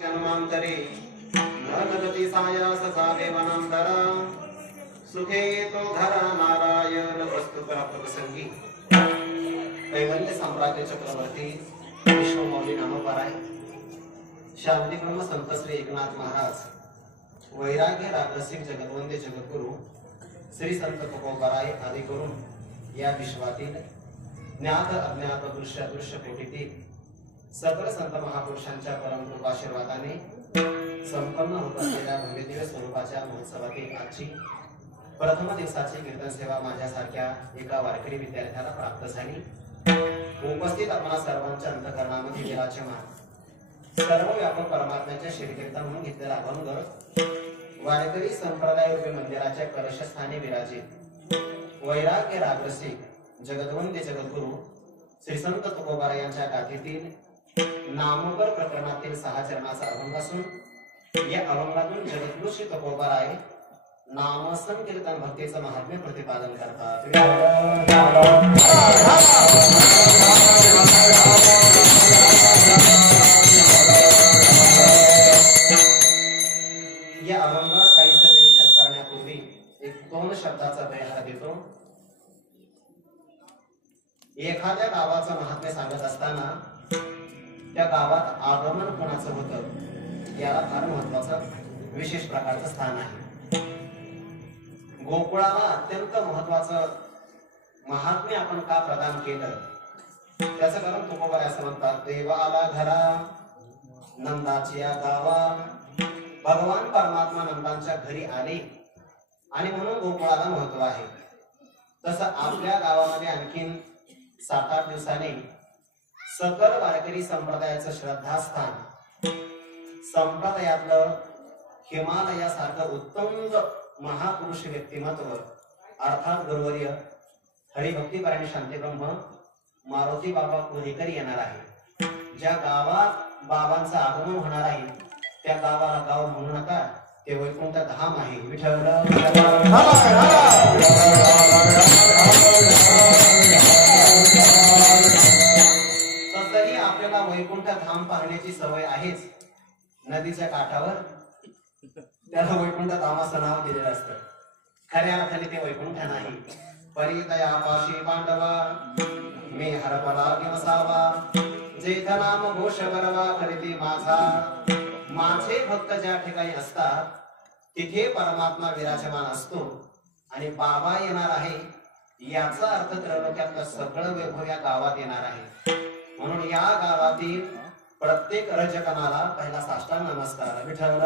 जन्मांतरे नरगती सायास जावे वनांतरा सुखे तो घरा नारायण वस्तु प्राप्त प्रसंगी कैवल्य साम्राज्य चक्रवर्ती विश्वमौली नामोपराय शांती ब्रह्म संत श्री एकनाथ महाराज वैराग्य रागरसिक जगतवंदे जगद्गुरु श्री संत तुकोबाराय आदि करून या विश्वातील ज्ञात अज्ञात दृश्य अदृश्य कोटीतील सकल संत महापुरुषांच्या परम कृपाशीर्वादाने संपन्न होत असलेल्या भव्यदिव्य स्वरूपाच्या महोत्सवातील आजची प्रथम दिवसाची कीर्तन सेवा माझ्यासारख्या एका वारकरी विद्यार्थ्याला प्राप्त झाली। उपस्थित आपणा सर्वांच्या अंतःकरणामध्ये विराजमान सर्व व्यापक परमात्म्याच्या श्रीकीर्तन म्हणून घेतलेला अभंग वारकरी संप्रदाय रूपी मंदिराच्या कलशस्थानी विराजित वैराग्य रागरसिक जगतवंदे जगद्गुरु श्री संत तुकोबाराय यांच्या गाथेतील नामोपर प्रकरणातील 6 चरणाचा अभंग असून या अभंगातून जगद्गुरु श्री तुकोबाराय नाम संकीर्तन भक्तीचं महात्म्य प्रतिपादन करतात। या अभंगात काहीसं विवेचन करण्यापूर्वी एक 2 शब्दाचा व्यवहार देतो। एखाद्या गावाचं महात्म्य सांगत असताना त्या गावात आगमन कोणाचं होतं याला फार महत्त्वाचं विशेष प्रकारचं स्थान आहे। गोकुळाला अत्यंत महत्त्वाचं महात्म्य आपण का प्रदान केलं त्याचं कारण तुकोबाराय असं म्हणतात, देवा आला घरा नंदाची या गावा, भगवान परमात्मा नंदांच्या घरी आले आणि म्हणून गोकुळाला महत्त्व आहे। तसं आपल्या गावामध्ये आणखीन 7-8 दिवसांनी सकल वारकरी संप्रदायाचं श्रद्धास्थान संप्रदायातलं हिमालयासारखं उत्तम महापुरुष व्यक्तिमत्व अर्थात गुरुवर्य हरिभक्तीपरायण शांतीब्रह्म मारुती बाबा कोरेकर येणार आहे। ज्या गावात बाबांचं आगमन होणार आहे त्या गावाला गाव म्हणू नका, ते वैकुंठ धाम आहे। विठ्ठल तसंही आपल्याला वैकुंठ धाम पाहण्याची सवय आहेच। नदीच्या काठावर त्याला वैकुंठ धामाचं नाव दिलेलं असतं, खऱ्या अर्थाने ते वैकुंठ नाही। परितया पाशी पांडवा मी हरपला वसावा, जेथ नाम घोष बरवा करीती माझा। माझे भक्त ज्या ठिकाणी असतात तिथे परमात्मा विराजमान असतो आणि बाबा येणार आहे याचा अर्थ त्रैलोक्यातलं सगळं वैभव या गावात येणार आहे। म्हणून या गावातील प्रत्येक रजकणाला पहिला साष्टांग नमस्कार। विठ्ठल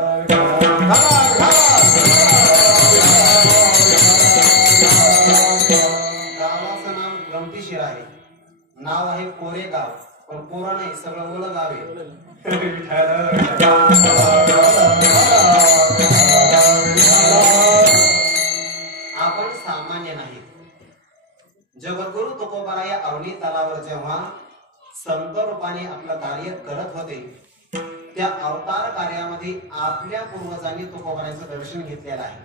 गावाचं नाम गमतीशीर आहे, नाव आहे कोरेगाव, पण कोरा नाही सगळं ओलं गाव आहे। आपण सामान्य नाही। जगद्गुरु तुकोबाराय अवनी तलावर जेव्हा संत रूपाने आपलं कार्य करत होते त्या अवतार कार्यामध्ये आपल्या पूर्वजांनी तुकोबारायांचं दर्शन घेतलेलं आहे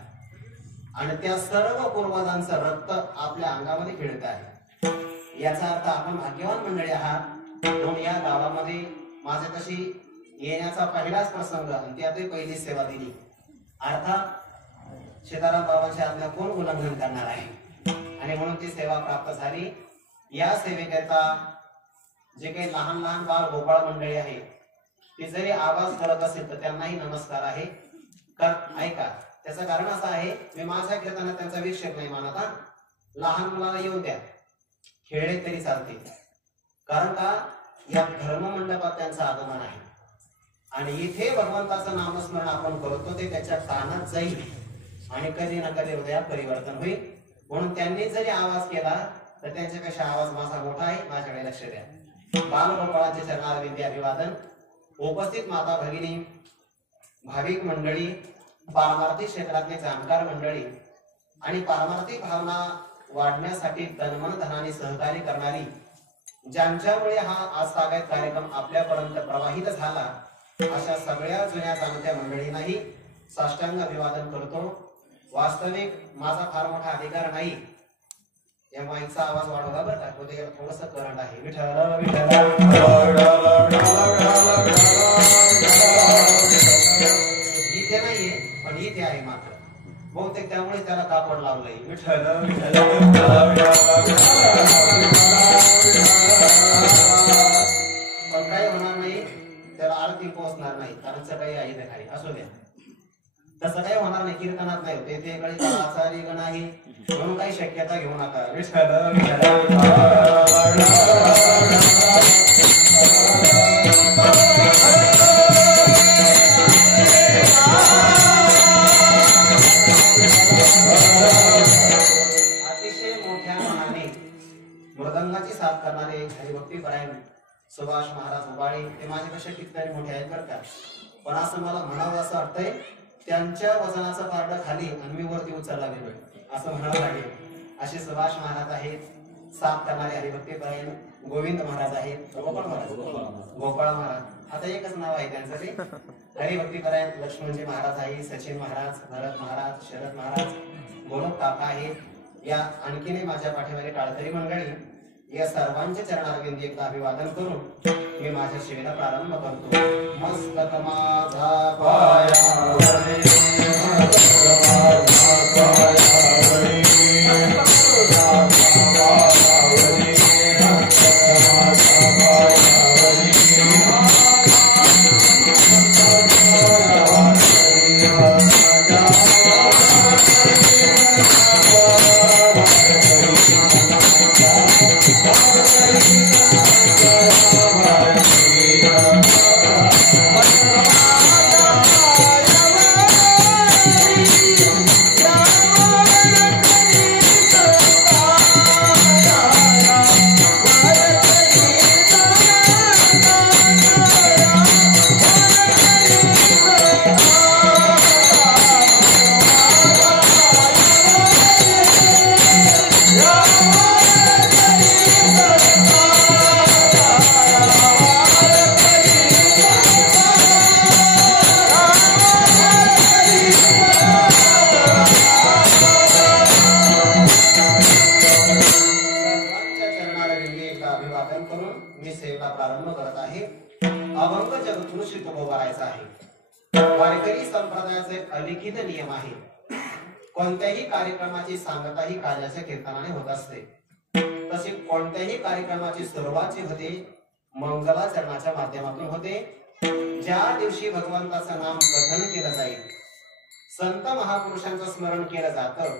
आणि त्या सर्व पूर्वजांचं रक्त आपल्या अंगामध्ये खेळत आहे। याचा अर्थ आपण भाग्यवान मंडळी आहात। म्हणून या गावामध्ये माझे तशी येण्याचा पहिलाच प्रसंग आणि त्यातही पहिली सेवा दिली। अर्थात सीताराम बाबांची आज्ञा कोण उल्लंघन करणार आहे आणि म्हणून ती सेवा प्राप्त झाली। या सेवेकरता जे काही लहान लहान बाळ गोपाळ मंडळी आहे ते जरी आवाज करत असेल तर त्यांनाही नमस्कार आहे। ऐका, त्याचं कारण असं आहे मी माझ्या कीर्तनात त्यांचा विक्षेप नाही मानत। लहान मुलाला येऊन द्या, खेळले तरी चालते, कारण का या धर्म मंडपात त्यांचं आगमन आहे आणि इथे भगवंताचं नामस्मरण आपण करतो ते त्याच्या कानात जाईल आणि कधी ना कधी हृदयात परिवर्तन होईल। म्हणून त्यांनी जरी आवाज केला तर त्यांच्यापेक्षा आवाज माझा मोठा आहे, माझ्याकडे लक्ष द्या। बालगोपाळाचे चरणारविंदी अभिवादन। उपस्थित माता भगिनी, भाविक मंडळी, पारमार्थी क्षेत्रातले जाणकार मंडळी आणि पारमार्थी भावना वाढण्यासाठी तनमन धनाने सहकार्य करणारी, ज्यांच्यामुळे हा आज सागायत कार्यक्रम आपल्यापर्यंत प्रवाहित झाला अशा सगळ्या जुन्या जाणत्या मंडळींनाही साष्टांग अभिवादन करतो। वास्तविक माझा फार मोठा अधिकार नाही, या माईकचा आवाज वाढवला बरं का, थोडस करंट आहे। विठ्ठल विठ्ठल तिथे नाहीये पण इथे आहे मात्र. बहुतेक त्यामुळे त्याला कापड लावलंय. विठ्ठल पण काही होणार नाही, त्याला आरती पोहोचणार नाही कारण सकाळी आई खाली असू द्या. तसं काही होणार नाही, कीर्तनात नाही होते ते काही आचारी गण आहे म्हणून काही शक्यता घेऊ नका. अतिशय मोठ्या मनाने मृदंगाची साथ करणारे हरिभक्ती परायण सुभाष महाराज उबाळे ते माझ्यापेक्षा कितीतरी मोठे आहेत बरं का. पण असं मला म्हणावं असं वाटतंय, त्यांच्या वजनाचं पारडं खाली आणि मी वरती उचलला गेलोय असं म्हणावं लागेल. असे सुभाष महाराज आहेत. साथ करणारे हरिभक्ती परायण गोविंद महाराज आहेत. गोपाळ महाराज आता एकच नाव आहे त्यांचं ते. हरिभक्ती परायण लक्ष्मणजी महाराज आहे, सचिन महाराज, भरत महाराज, शरद महाराज, गोलक काका आहेत. या आणखीनही माझ्या पाठीमागे टाळकरी मंडळी, या सर्वांच्या चरणारविंदी एकदा अभिवादन करून मी माझ्या सेवेला प्रारंभ करतो. मस्तक माझा पायावरी, मस्तक माझा पायावरी, नियम आहे. कोणत्याही कार्यक्रमाची सांगता ही कार्याच्या कीर्तनाने होत असते. तसे कोणत्याही कार्यक्रमाची सुरुवात होते मंगलाचरणाच्या माध्यमातून होते. ज्या दिवशी भगवंताचं नाम कथन केलं जाईल, संत महापुरुषांचं स्मरण केलं जातं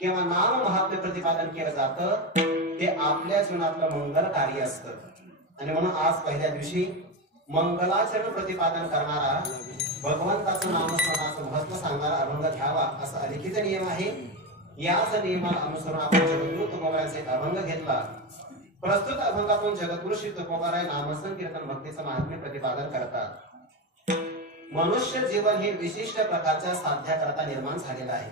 किंवा नाम महात्म्य प्रतिपादन केलं जातं, ते आपल्या जीवनातलं मंगल कार्य असतं. आणि म्हणून आज पहिल्या दिवशी मंगलाचरण प्रतिपादन करणारा, भगवंताचं नामस्मरणाचं महत्व सांगणारा अभंग घ्यावा असा अलिखित नियम आहे. याच नियमाला अनुसरून आपण जगद्गुरु तुकोबारायांचा एक अभंग घेतला. प्रस्तुत अभंगातून जगद्गुरु श्री तुकोबाराय नामस्मरण कीर्तन भक्तीचं महात्म्य प्रतिपादन करतात. मनुष्य जीवन हे विशिष्ट प्रकारच्या साध्याकरता निर्माण झालेलं आहे.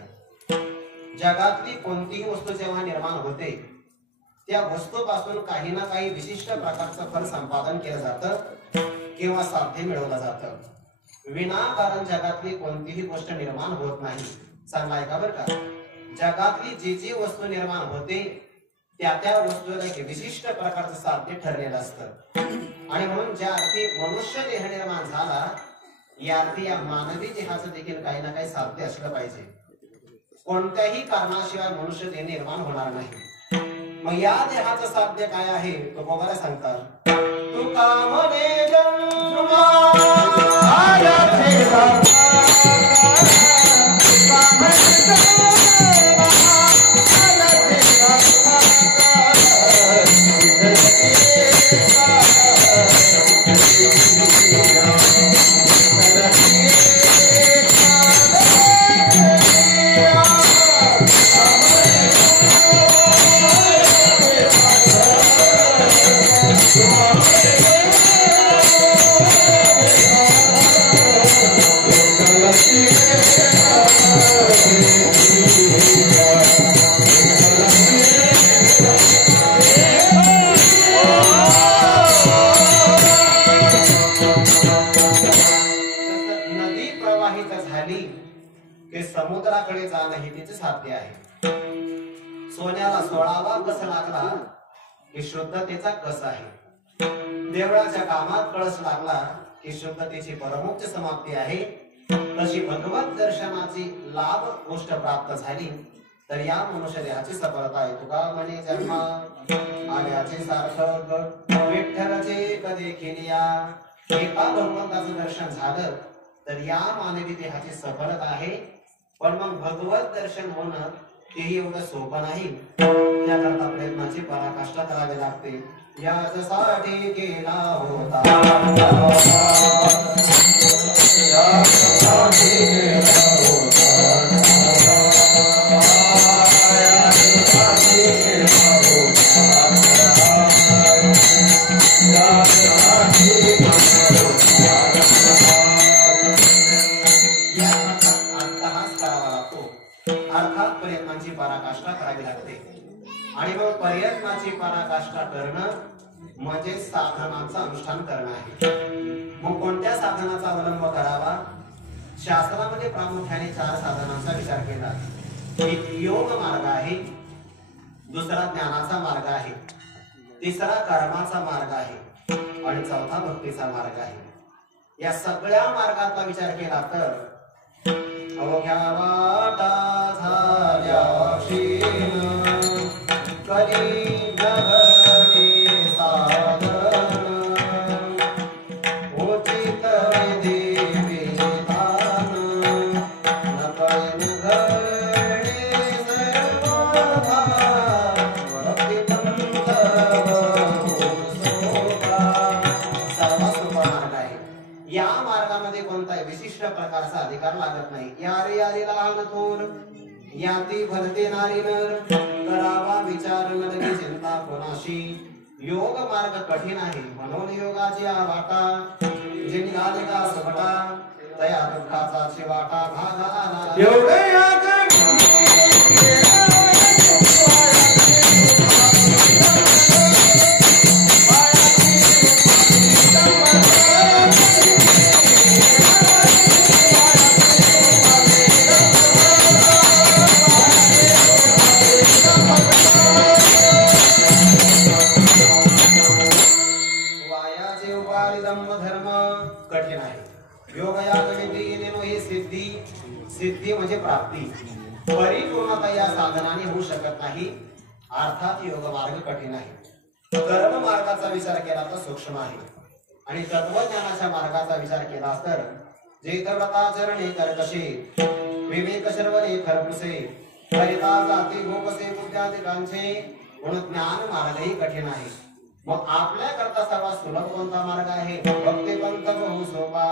जगातली कोणतीही वस्तू जेव्हा निर्माण होते, त्या वस्तूपासून काही ना काही विशिष्ट प्रकारचं फल संपादन केलं जातं किंवा साध्य मिळवलं जातं. विनाकारण जगातली कोणतीही गोष्ट निर्माण होत नाही. चांगला ऐका बरं का. जगातली जी जी वस्तू निर्माण होते त्या त्या वस्तूला एक विशिष्ट प्रकारचं साध्य ठरलेलं असतं. आणि म्हणून ज्या अर्थी मनुष्य देह निर्माण झाला, या अर्थी या मानवी देहाचं देखील काही ना काही साध्य असलं पाहिजे. कोणत्याही कारणाशिवाय मनुष्य देह निर्माण होणार नाही. मग या देहाचं साध्य काय आहे तो कोणाला सांगतात. तुका म्हणे जन्म आया ठेवा, समुद्राकडे जाणं हे तिचे साध्य आहे. सोन्याला 16वा कस लागला ही शुद्धतेचा कस आहे. देवळाच्या कामात कळस लागला ही शुद्धतेची परमोच्च समाप्ती आहे. तशी भगवत दर्शनाची लाभ गोष्ट प्राप्त झाली तर या मनुष्य देहाची सफलता आहे. तुका म्हणे जन्म आल्याचे सार्थक विठ्ठलचे कधी केलिया. एका भगवंताचं दर्शन झालं तर या मानवी देहाची सफलता आहे. पण मग भगवत दर्शन होणं तेही एवढं सोपं नाही. त्याकरता प्रयत्नाची पराकाष्ठा करावी लागते. यासाठी केला होता अर्थात प्रयत्नांची पराकाष्ठा करावी लागते. आणि मग प्रयत्नाची पराकाष्ठा करणं म्हणजे साधनांचं अनुष्ठान करणं आहे. मग कोणत्या साधनाचा अवलंब करावा? शास्त्रामध्ये प्रामुख्याने 4 साधनांचा विचार केला. एक योग मार्ग आहे, दुसरा ज्ञानाचा मार्ग आहे, तिसरा कर्माचा मार्ग आहे आणि चौथा भक्तीचा मार्ग आहे. या सगळ्या मार्गाचा विचार केला तर अवघ्या वाटा झाल्या क्षीण कधी जगणे साधन उचित विधी विधान नकळीन घडणे सर्वथा भक्तिपंथ सर्व मार्ग आहे. या मार्गामध्ये कोणताही विशिष्ट प्रकारचा अधिकार लागत नाही. यारे यारे लहान थोर याती भरते नारी नर करावा विचार नरवी चिंता कोणाशी. योग मार्ग कठीण आहे म्हणून योगाची वाटा जे निघाले का सपटा तया दुःखाचा वाटा भाग आला. एवढे कठीण आहे. योग या ही सिद्धी म्हणजे प्राप्ती. परिपूर्णता या साधनाने होऊ शकत नाही. अर्थात योग मार्ग कठीण आहे. कर्म मार्गाचा विचार केला तर सूक्ष्म आहे आणि तत्वज्ञानाच्या मार्गाचा विचार केला तर जेतव्रताचरणे कर्कशे विवेक शर्वणे खरपुसे हरिता जाती गोपसे बुद्ध्यादिकांचे म्हणून ज्ञान मार्गही कठीण आहे. मग आपल्या करता सर्वात सुलभ कोणता मार्ग आहे? भक्तिपंथ बहु सोपा.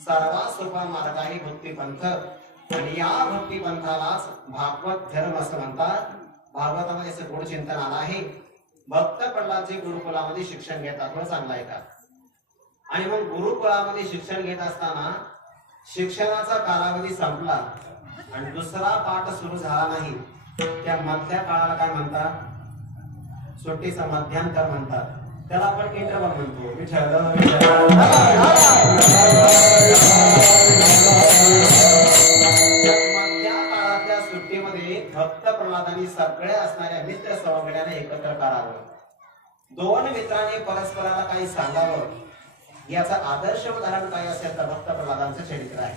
सर्वात सोपा मार्ग आहे भक्तिपंथ आणि या भक्तिपंथालाच भागवत धर्म असं म्हणतात. भागवतामध्ये असं गुण चिंतन आलं आहे. भक्त प्रल्हादजी गुरुकुलामध्ये शिक्षण घेतात. थोडं चांगलं आहे का? आणि मग गुरुकुलामध्ये शिक्षण घेत असताना शिक्षणाचा कालावधी संपला आणि दुसरा पाठ सुरू झाला नाही. त्या मधल्या काळाला काय म्हणतात? सुट्टीचा मध्यांतर म्हणतात. त्याला आपण इंटरवल म्हणतो. मधल्या काळातल्या सुट्टीमध्ये भक्त प्रल्हादांनी सगळ्या असणाऱ्या मित्र सवंगड्याने एकत्र करावं. 2 मित्रांनी परस्पराला काही सांगावं. याचा आदर्श उदाहरण काय असेल तर भक्त प्रल्हादांचं चरित्र आहे.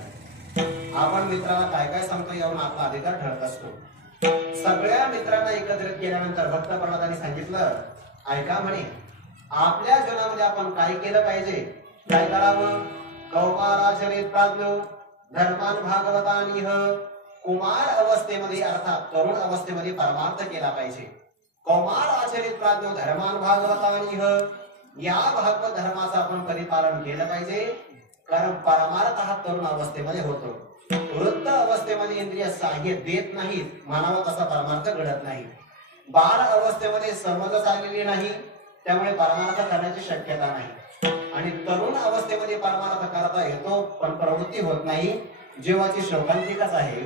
आपण मित्राला काय काय सांगतो यावरून आपला अधिकार ठरत असतो. सगळ्या मित्रांना एकत्रित केल्यानंतर भक्त प्रल्हादांनी सांगितलं, ऐका म्हणे, आपल्या जीवनामध्ये आपण काय केलं पाहिजे, काय करावं? कौमाराचरित प्राज्ञ धर्मान भागवतानिह. कुमार अवस्थेमध्ये अर्थात तरुण अवस्थेमध्ये परमार्थ केला पाहिजे. कौमार आचरित प्राज्ञ धर्मान भागवतानिह. या भागवत धर्माचं आपण परिपालन केलं पाहिजे. कारण परमार्थ हा तरुण अवस्थेमध्ये होतो. वृद्ध अवस्थेमध्ये इंद्रिय सहाय्य देत नाहीत, मानव तसा परमार्थ घडत नाही. बाळ अवस्थेमध्ये समज चाललेली नाही, त्यामुळे परमार्थ करण्याची शक्यता नाही. आणि तरुण अवस्थेमध्ये परमार्थ करता येतो पण प्रवृत्ती होत नाही. जीवाची शोकांतिकाच आहे.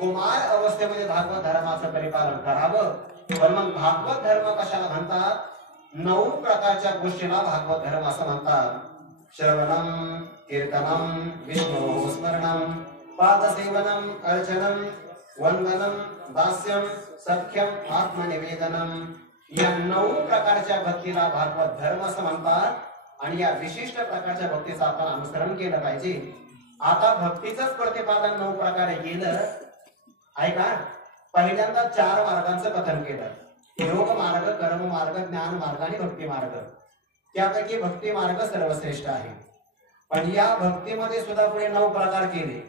कुमार अवस्थेमध्ये भागवत धर्माचं परिपालन करावं. पण मग भागवत धर्म कशाला म्हणतात? 9 प्रकारच्या गोष्टीला भागवत धर्म असं म्हणतात. श्रवणम, कीर्तनम, विष्णु स्मरणम, पादसेवनम, अर्चनम, वंदनम, दास्यम, सख्यम, आत्मनिवेदनम. या 9 प्रकारच्या भक्तीला भागवत धर्म असं म्हणतात आणि या विशिष्ट प्रकारच्या भक्तीचं आपण अनुसरण केलं पाहिजे। आता भक्तीचंच प्रतिपादन 9 प्रकारे केलं ऐका। पहिल्यांदा 4 मार्गांचं कथन केलं, योग मार्ग, कर्म मार्ग, ज्ञान मार्ग आणि भक्ती मार्ग। त्यापैकी भक्ती मार्ग सर्वश्रेष्ठ आहे, पण या भक्तीमध्ये सुद्धा पुढे 9 प्रकार केले।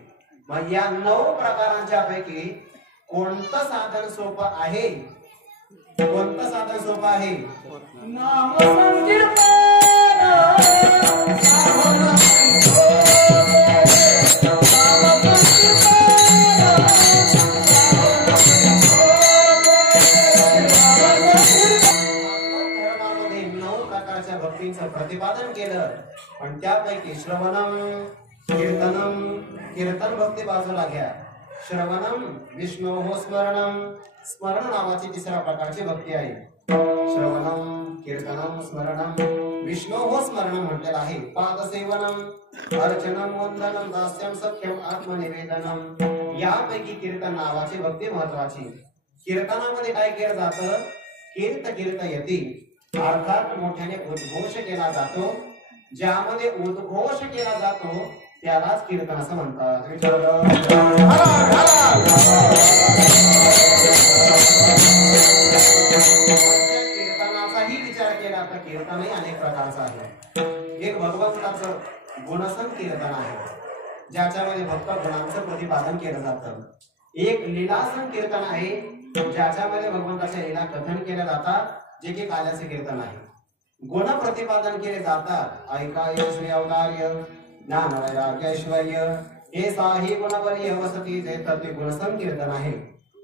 मग या 9 प्रकारांच्या पैकी कोणतं साधन सोपं आहे? कोणतं साधन सोपं आहे? नाम संकीर्तन भक्तीचं प्रतिपादन केलं, पण त्यापैकी श्रवणम कीर्तनम, कीर्तन भक्ती बाजूला घ्या। श्रवणम विष्णोः स्मरणम, स्मरण नावाची 3रा प्रकारची भक्ती आहे। श्रवणम कीर्तनम स्मरणम विष्णोः स्मरणम म्हटलेलं आहे। पादसेवनम अर्चनम वंदनम दास्यम सख्यम आत्मनिवेदनम, यापैकी कीर्तन नावाची भक्ती महत्वाची। कीर्तनामध्ये काय केलं जातं? कीर्तयती, अर्थात मोठ्याने उद्घोष केला जातो। ज्यामध्ये उद्घोष केला जातो त्यालाच कीर्तन असं म्हणतात। कीर्तनाचाही विचार केला तर कीर्तनही अनेक प्रकारचा आहे। एक भगवंताचं गुणसंकीर्तन आहे, ज्याच्यामध्ये भक्त गुणांचं प्रतिपादन केलं जातं। एक लीला संकीर्तन आहे, ज्याच्यामध्ये भगवंताच्या लीला कथन केल्या जातात, जे की काल्याचे कीर्तन आहे। गुण प्रतिपादन केले जातात, ऐकाय श्री अवतार्य ज्ञान वैराग्य ऐश्वर्य हे साही गुणबली वसती, जे तर ते गुण संकीर्तन आहे।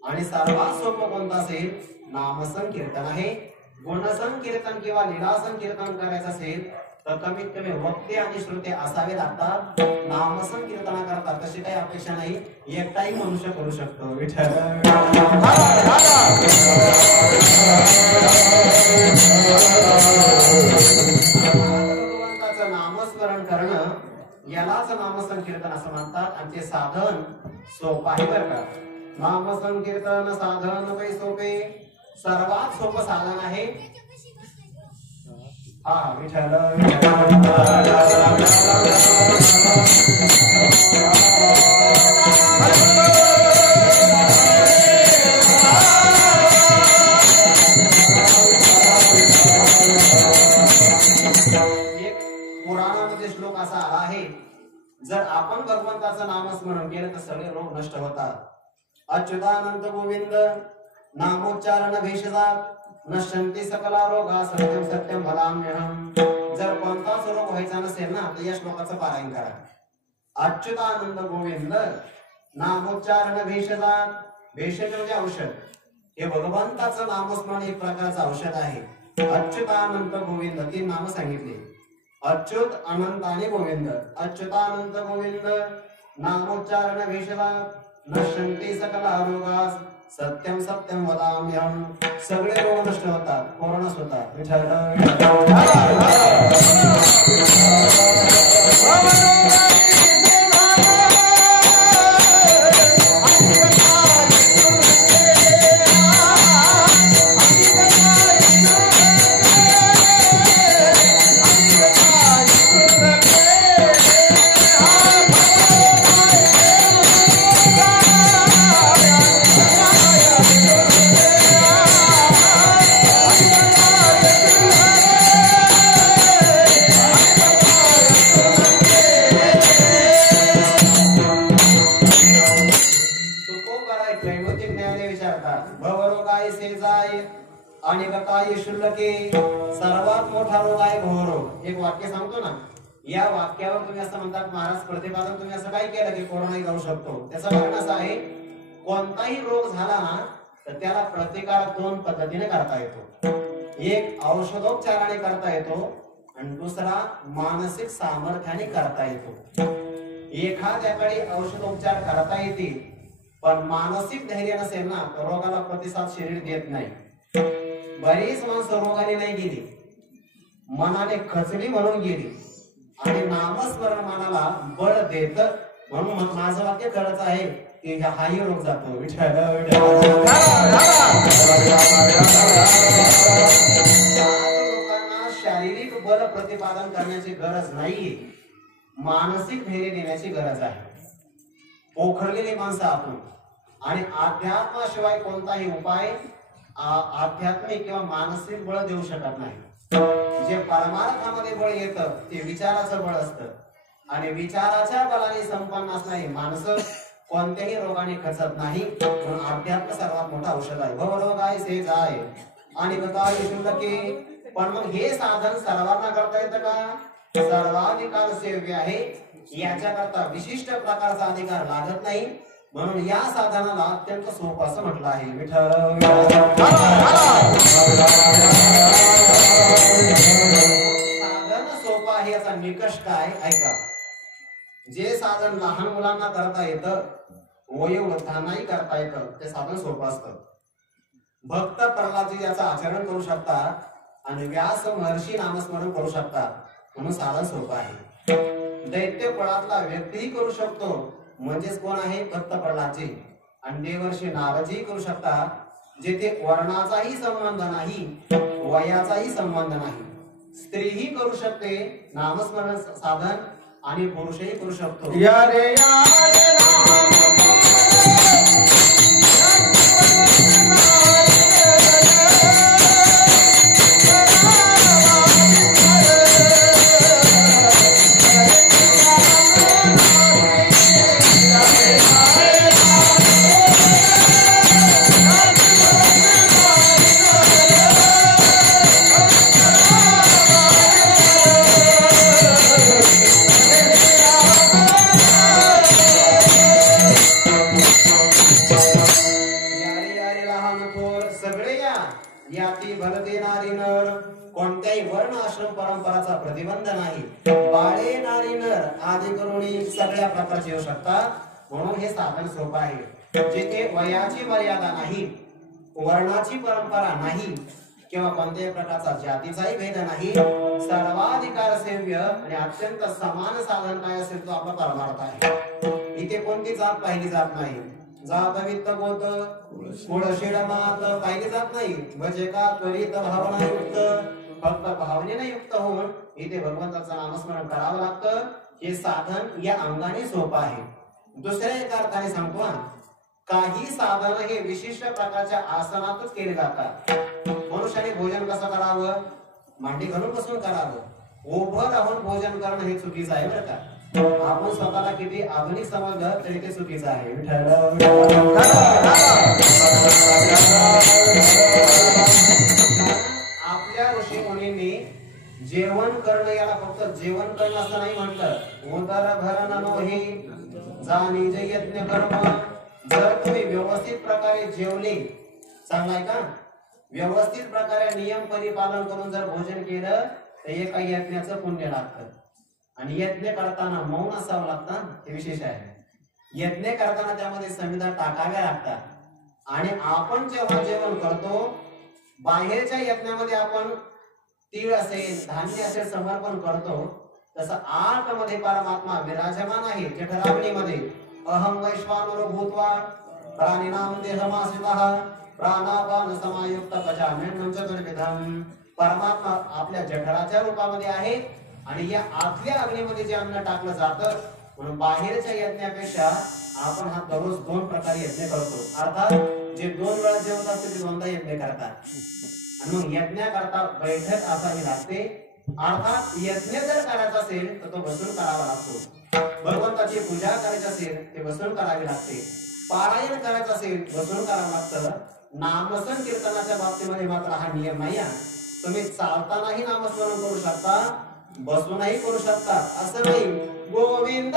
आणि सर्वात सोपं कोणतं असेल? नाम संकीर्तन आहे। गुण संकीर्तन किंवा लीला संकीर्तन करायचं असेल तर कमीत कमी वक्ते आणि श्रोते असावे लागतात। नाम संकीर्तन करतात तशी काही अपेक्षा नाही, एकटाही मनुष्य करू शकतो। विठ्ठल भगवंताचं नामस्मरण करणं यालाच नाम संकीर्तन असं म्हणतात, आणि ते साधन सोपं आहे बरं का। नाम संकीर्तन साधन काही सोपे, सर्वात सोपं साधन आहे हा विठ्ठल। पुराणामध्ये श्लोक असा आला आहे, जर आपण भगवंताचं नामस्मरण केलं तर सगळे रोग नष्ट होतात। अच्युतानंत गोविंद नामोच्चारण भेषजात नश्यन्ति सकला रोगा सत्यम सत्यम वदाम्यहम। जर कोणताच रोग व्हायचा नसेल ना तर या श्लोकाचं पारायण करा। अच्युतानंद गोविंद नामोच्चारण भेषजात, भेषज म्हणजे औषध, हे भगवंताचं नामस्मरण एक प्रकारचं औषध आहे। अच्युतानंत गोविंद 3 नाम सांगितले, अच्युत अनंत आणि गोविंद। अच्युतानंत गोविंद नामोच्चारण भेषजात नश्यन्ति सकला रोगास सत्यम सत्यम वदाम्यहम, सगळे रोग नष्ट होतात, कोरोना होतात। आणि काय शुल्लके, सर्वात मोठा रोग आहे भवरोग। एक वाक्य सांगतो ना, या वाक्यावर तुम्ही असं म्हणतात महाराज प्रतिपादन तुम्ही असं काय केलं की कोरोना जाऊ शकतो? त्याचं कारण असं आहे, कोणताही रोग झाला ना तर त्याला प्रतिकार 2 पद्धतीने करता येतो। एक औषधोपचाराने करता येतो आणि दुसरा मानसिक सामर्थ्याने करता येतो। एखाद्याकडे औषधोपचार करता येते पण मानसिक धैर्य नसेल ना तर रोगाला प्रतिसाद शरीर देत नाही। बरीच माणसं रोगाने नाही गेली, मनाने खचली म्हणून गेली, आणि नामस्मरण मनाला बळ देत। म्हणून माझं वाक्य खरंच आहे, की हाही रोग जातो. विठ्ठल लोकांना शारीरिक बल प्रतिपादन करण्याची गरज नाहीये, मानसिक धैर्य देण्याची गरज आहे. पोखरलेली माणसं आपण आणि अध्यात्माशिवाय कोणताही उपाय आध्यात्मिक किंवा मानसिक बळ देऊ शकत नाही. जे परमार्थामध्ये बळ येतं ते विचाराचं बळ असतं आणि विचाराच्या बलाने संपन्न असणारी माणसं कोणत्याही रोगाने खचत नाही. म्हणून अध्यात्म सर्वात मोठा औषध आहे. भवरोग आहे से जाय आणि काय शुल्लके. पण मग हे साधन सर्वांना करता येतं का? सर्वाधिकार सेव्य आहे. याच्याकरता विशिष्ट प्रकारचा अधिकार लागत नाही. म्हणून या साधनाला अत्यंत सोपं असं म्हटलं आहे. विठ्ठल साधन सोपं आहे याचा निकष काय ऐका. जे साधन लहान मुलांना करता येतं, वयोवृद्धांनाही करता येतं, ते साधन सोपं असतं. भक्त प्रल्हादजी याचं आचरण करू शकतात आणि व्यास महर्षी नामस्मरण करू शकतात. म्हणून साधन सोपं आहे. दैत्य कुळातला व्यक्तीही करू शकतो. म्हणजेच कोण आहे? भक्त प्रल्हादजी. आणि देवर्षी नारदजी करू शकतात. जेथे वर्णाचाही संबंध नाही, वयाचाही संबंध नाही. स्त्रीही करू शकते नामस्मरण साधन आणि पुरुषही करू शकतो. या रे या रे कोणत्याही वर्ण आश्रम परंपराचा प्रतिबंध नाही. बाळे नारी नर आदी करुणी सगळ्या प्रकारचे येऊ शकतात. म्हणून हे साधन सोपं आहे. जिथे वयाची मर्यादा नाही, वर्णाची परंपरा नाही किंवा कोणत्याही प्रकारचा जातीचाही भेद नाही, सर्वाधिकार सेव्य आणि अत्यंत समान साधन काय असेल तो आपला परमार्थ आहे. इथे कोणती जात पाहिली जात नाही. जात वित्त गोत कुळशीड मात पाहिली जात नाही. म्हणजे का त्वरित भावना युक्त, फक्त भावनेने युक्त होऊन इथे भगवंताचं नामस्मरण करावं लागतं. हे साधन या अंगाने सोपं आहे. दुसऱ्या एका अर्थाने सांगतो, काही साधन हे विशिष्ट प्रकारच्या आसनातच केले जातात. मनुष्याने भोजन कसं करावं? मांडी घालून बसून करावं. उभं राहून भोजन करणं हे चुकीचं आहे बरं का. आपण स्वतःला किती आधुनिक समजलं तरी ते चुकीचं आहे. आपल्या ऋषी मुनींनी जेवण करणं याला फक्त जेवण करणं असं नाही म्हटलं. उदर भरण नोही जाणी जे यज्ञ कर्म. जर तुम्ही व्यवस्थित प्रकारे जेवले, चांगलाय का, व्यवस्थित प्रकारे नियम परिपालन करून जर भोजन केलं तर एका यज्ञाचं पुण्य लागतं. आणि यज्ञ करताना मौन असावं लागतं, हे विशेष आहे. यज्ञ करताना त्यामध्ये संविधान टाकाव्या लागतात. आणि आपण जेव्हा जेवण करतो, बाहेरच्या यज्ञामध्ये आपण तीळ असेल, धान्य असेल समर्पण करतो, तसं आतमध्ये परमात्मा विराजमान आहे. जठराग्नीमध्ये अहम वैश्वानरो भूत्वा प्राणिनाम देहमाश्रितः प्राणापान समायुक्त पचाम्यन्नं चतुर्विधम्. परमात्मा आपल्या जठराच्या रूपामध्ये आहे आणि या आतल्या अग्नीमध्ये जे अन्न टाकलं जातं. म्हणून बाहेरच्या यज्ञापेक्षा आपण हा दररोज 2 प्रकारे यज्ञ करतो. अर्थात जे 2 वेळा जेवत असते ते 2दा यज्ञ करतात. आणि मग यज्ञ करता बैठक असावी लागते. अर्थात यज्ञ जर करायचा असेल तर तो बसून करावा लागतो. भगवंताची पूजा करायची असेल ते बसून करावी लागते. पारायण करायचं असेल बसून करावं लागतं. नामस्मरण कीर्तनाच्या बाबतीमध्ये मात्र हा नियम नाही आहे. तुम्ही चालतानाही नामस्मरण करू शकता, बसूनही करू शकता, असं नाही. गोविंद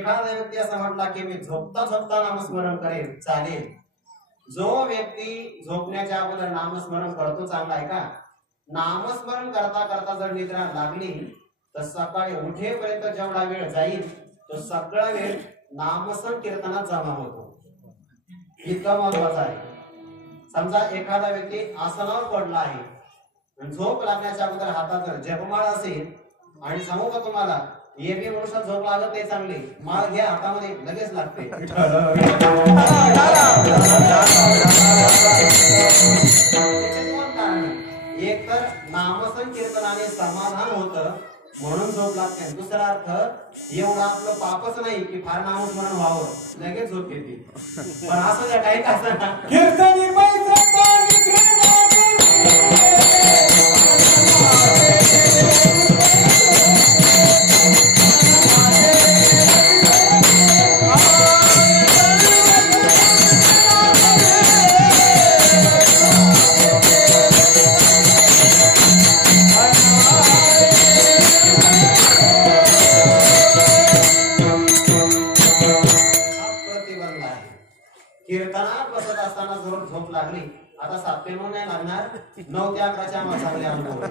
एखादा व्यक्ती असा म्हटला की मी झोपता झोपता नामस्मरण करेल, चालेल. जो व्यक्ती झोपण्याच्या अगोदर नामस्मरण करतो चांगला आहे का? नामस्मरण करता करता जर निद्रा लागली तर सकाळी उठेपर्यंत जेवढा वेळ जाईल तो सगळा वेळ नामसंकीर्तनात जमा होतो. इतकं महत्वाचं आहे. समजा एखादा व्यक्ती आसनावर पडला आहे आणि झोप लागण्याच्या अगोदर हातात जर जपमाळ असेल आणि सांगू का तुम्हाला, एबी मनुष्यात झोप लागत नाही चांगली, माळ घ्या हातामध्ये लगेच लागते. एक तर नामसंकीर्तनाने समाधान होतं म्हणून झोप लागते. दुसरा अर्थ, एवढं आपलं पापच नाही की फार नामस्मरण व्हावं, लगेच झोप येते. पण असं ज्या काही असताना कीर्तनी कीर्तनात बसत असताना जर झोप लागली, आता 7 ते 9 नाही लागणार, 9 ते 11च्या मासावले अनुभव.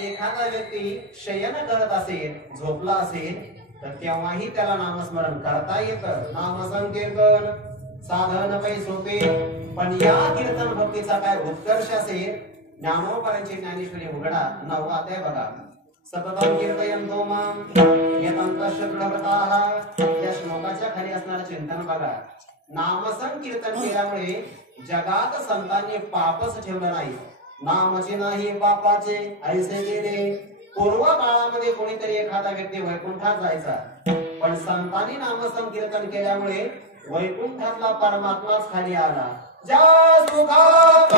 एखादा व्यक्ती शयन करत असेल, झोपला असेल तर तेव्हाही त्याला नामस्मरण करता येतं. नामसंकीर्तन साधन पै सोपे. पण या कीर्तन भक्तीचा काय उत्कर्ष असेल, ज्ञानोपरांची ज्ञानेश्वरी उघडा, 9वा अध्याय बघा. सततं कीर्तयन्तो मां यतन्तश्च दृढव्रताः. या श्लोकाच्या खाली असणारं चिंतन बघा. नामसंकीर्तन केल्यामुळे जगात संतांनी पापच ठेवलं नाही. नामचे नाही पापाचे ऐसे गेले. पूर्व काळामध्ये कोणीतरी एखादा व्यक्ती वैकुंठात जायचा, पण संतांनी नामसंकीर्तन केल्यामुळे वैकुंठातला परमात्माच खाली आला. ज्या सुखात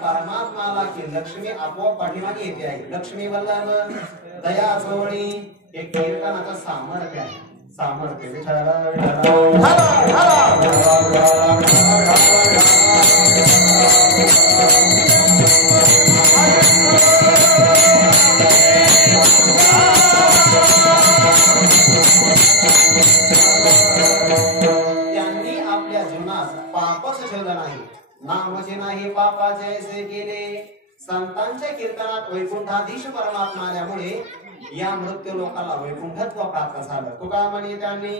परमात्माला की लक्ष्मी आपोआप पाठीमागे येते आहे. लक्ष्मी वल्लभ दया चोळी हे कीर्तनाचं सामर्थ्य आहे. सामर्थ्य त्यांनी आपल्या जीवनात पापच ठेवलं नाही. नामचे नाही पापाचे ऐसे गेले. संतांच्या कीर्तनात वैकुंठाधीश परमात्मा आल्यामुळे या मृत्यू लोकाला वैकुंठत्व प्राप्त झालं. तुका म्हणे त्यांनी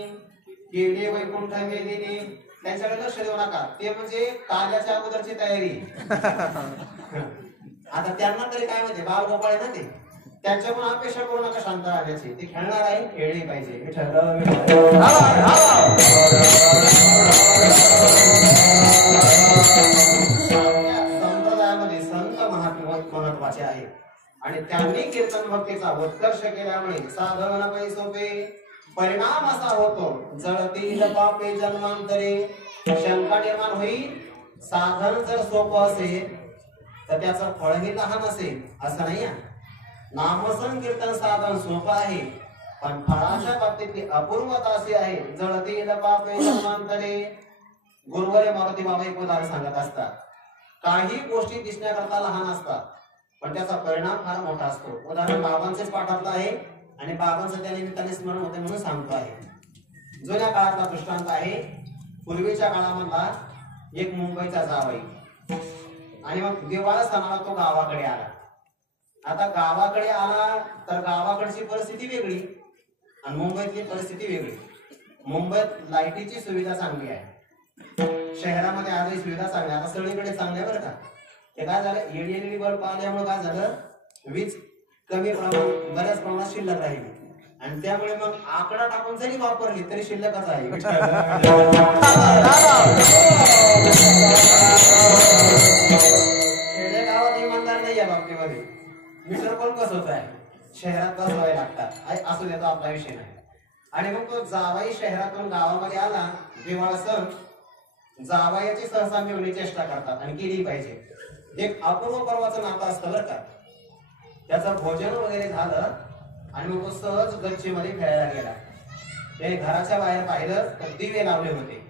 केले वैकुंठ वेदिनी. त्यांच्याकडे लक्ष देऊ नका, ते म्हणजे कार्याच्या अगोदरची तयारी. आता त्यांना तरी काय माहिती, बालगोपाळ ना ते, त्यांच्याकडून अपेक्षा करू नका शांत राहण्याची. ते खेळणार आहे, खेळली पाहिजे. संप्रदायामध्ये संत महत्वाचे आहे आणि त्यांनी कीर्तन भक्तीचा उत्कर्ष केल्यामुळे साधन पै सोपे. परिणाम असा होतो, जळतील पापे जन्मांतरे. शंका निर्माण होईल, साधन जर सोपं असेल तर त्याचं फळही लहान असेल असं नाही. नामसंकीर्तन साधन सोपं आहे, पण फळाच्या बाबतीतली अपूर्वता अशी आहे, जळतील पापे जन्मांतरे. गुरुवारे मारुती बाबा एक उदाहरण सांगत असतात. काही गोष्टी दिसण्याकरता लहान असतात, पण त्याचा परिणाम फार मोठा असतो. उदाहरण बाबांचेच पाठातलं आहे आणि बाबांचं त्या निमित्ताने स्मरण होते म्हणून सांगतो आहे. जुन्या काळातला दृष्टांत आहे. पूर्वीच्या काळामधला एक मुंबईचा जावई आणि मग दिवाळी सणाला तो गावाकडे आला. आता गावाकडे आला तर गावाकडची परिस्थिती वेगळी आणि मुंबईतली परिस्थिती वेगळी. मुंबईत लाईटीची सुविधा चांगली आहे, शहरामध्ये आजही सुविधा चांगली. आता सगळीकडे चांगल्या बरं का. ते काय झालं, एलईडी बल्ब आल्यामुळे काय झालं, वीज कमी प्रमाणात बऱ्याच प्रमाणात शिल्लक राहिली आणि त्यामुळे मग आकडा टाकून जरी वापरली तरी शिल्लकच आहे. खेडेगावात इमानदार नाही या बाबतीमध्ये. मीटर पण कसं होत आहे, शहरात बसवावे लागतात. असू देतो, आपला विषय नाही. आणि मग तो जावाई शहरातून गावामध्ये आला. दिवाळी सण जावयाची सहसा मिळवणी चेष्टा करतात आणि केली पाहिजे. एक अपूर्व पर्वाचं नातं असतं बरं का. त्याचं भोजन वगैरे झालं आणि मग तो सहज गच्चीमध्ये खेळायला गेला. त्याने घराच्या बाहेर पाहिलं तर दिवे लावले होते,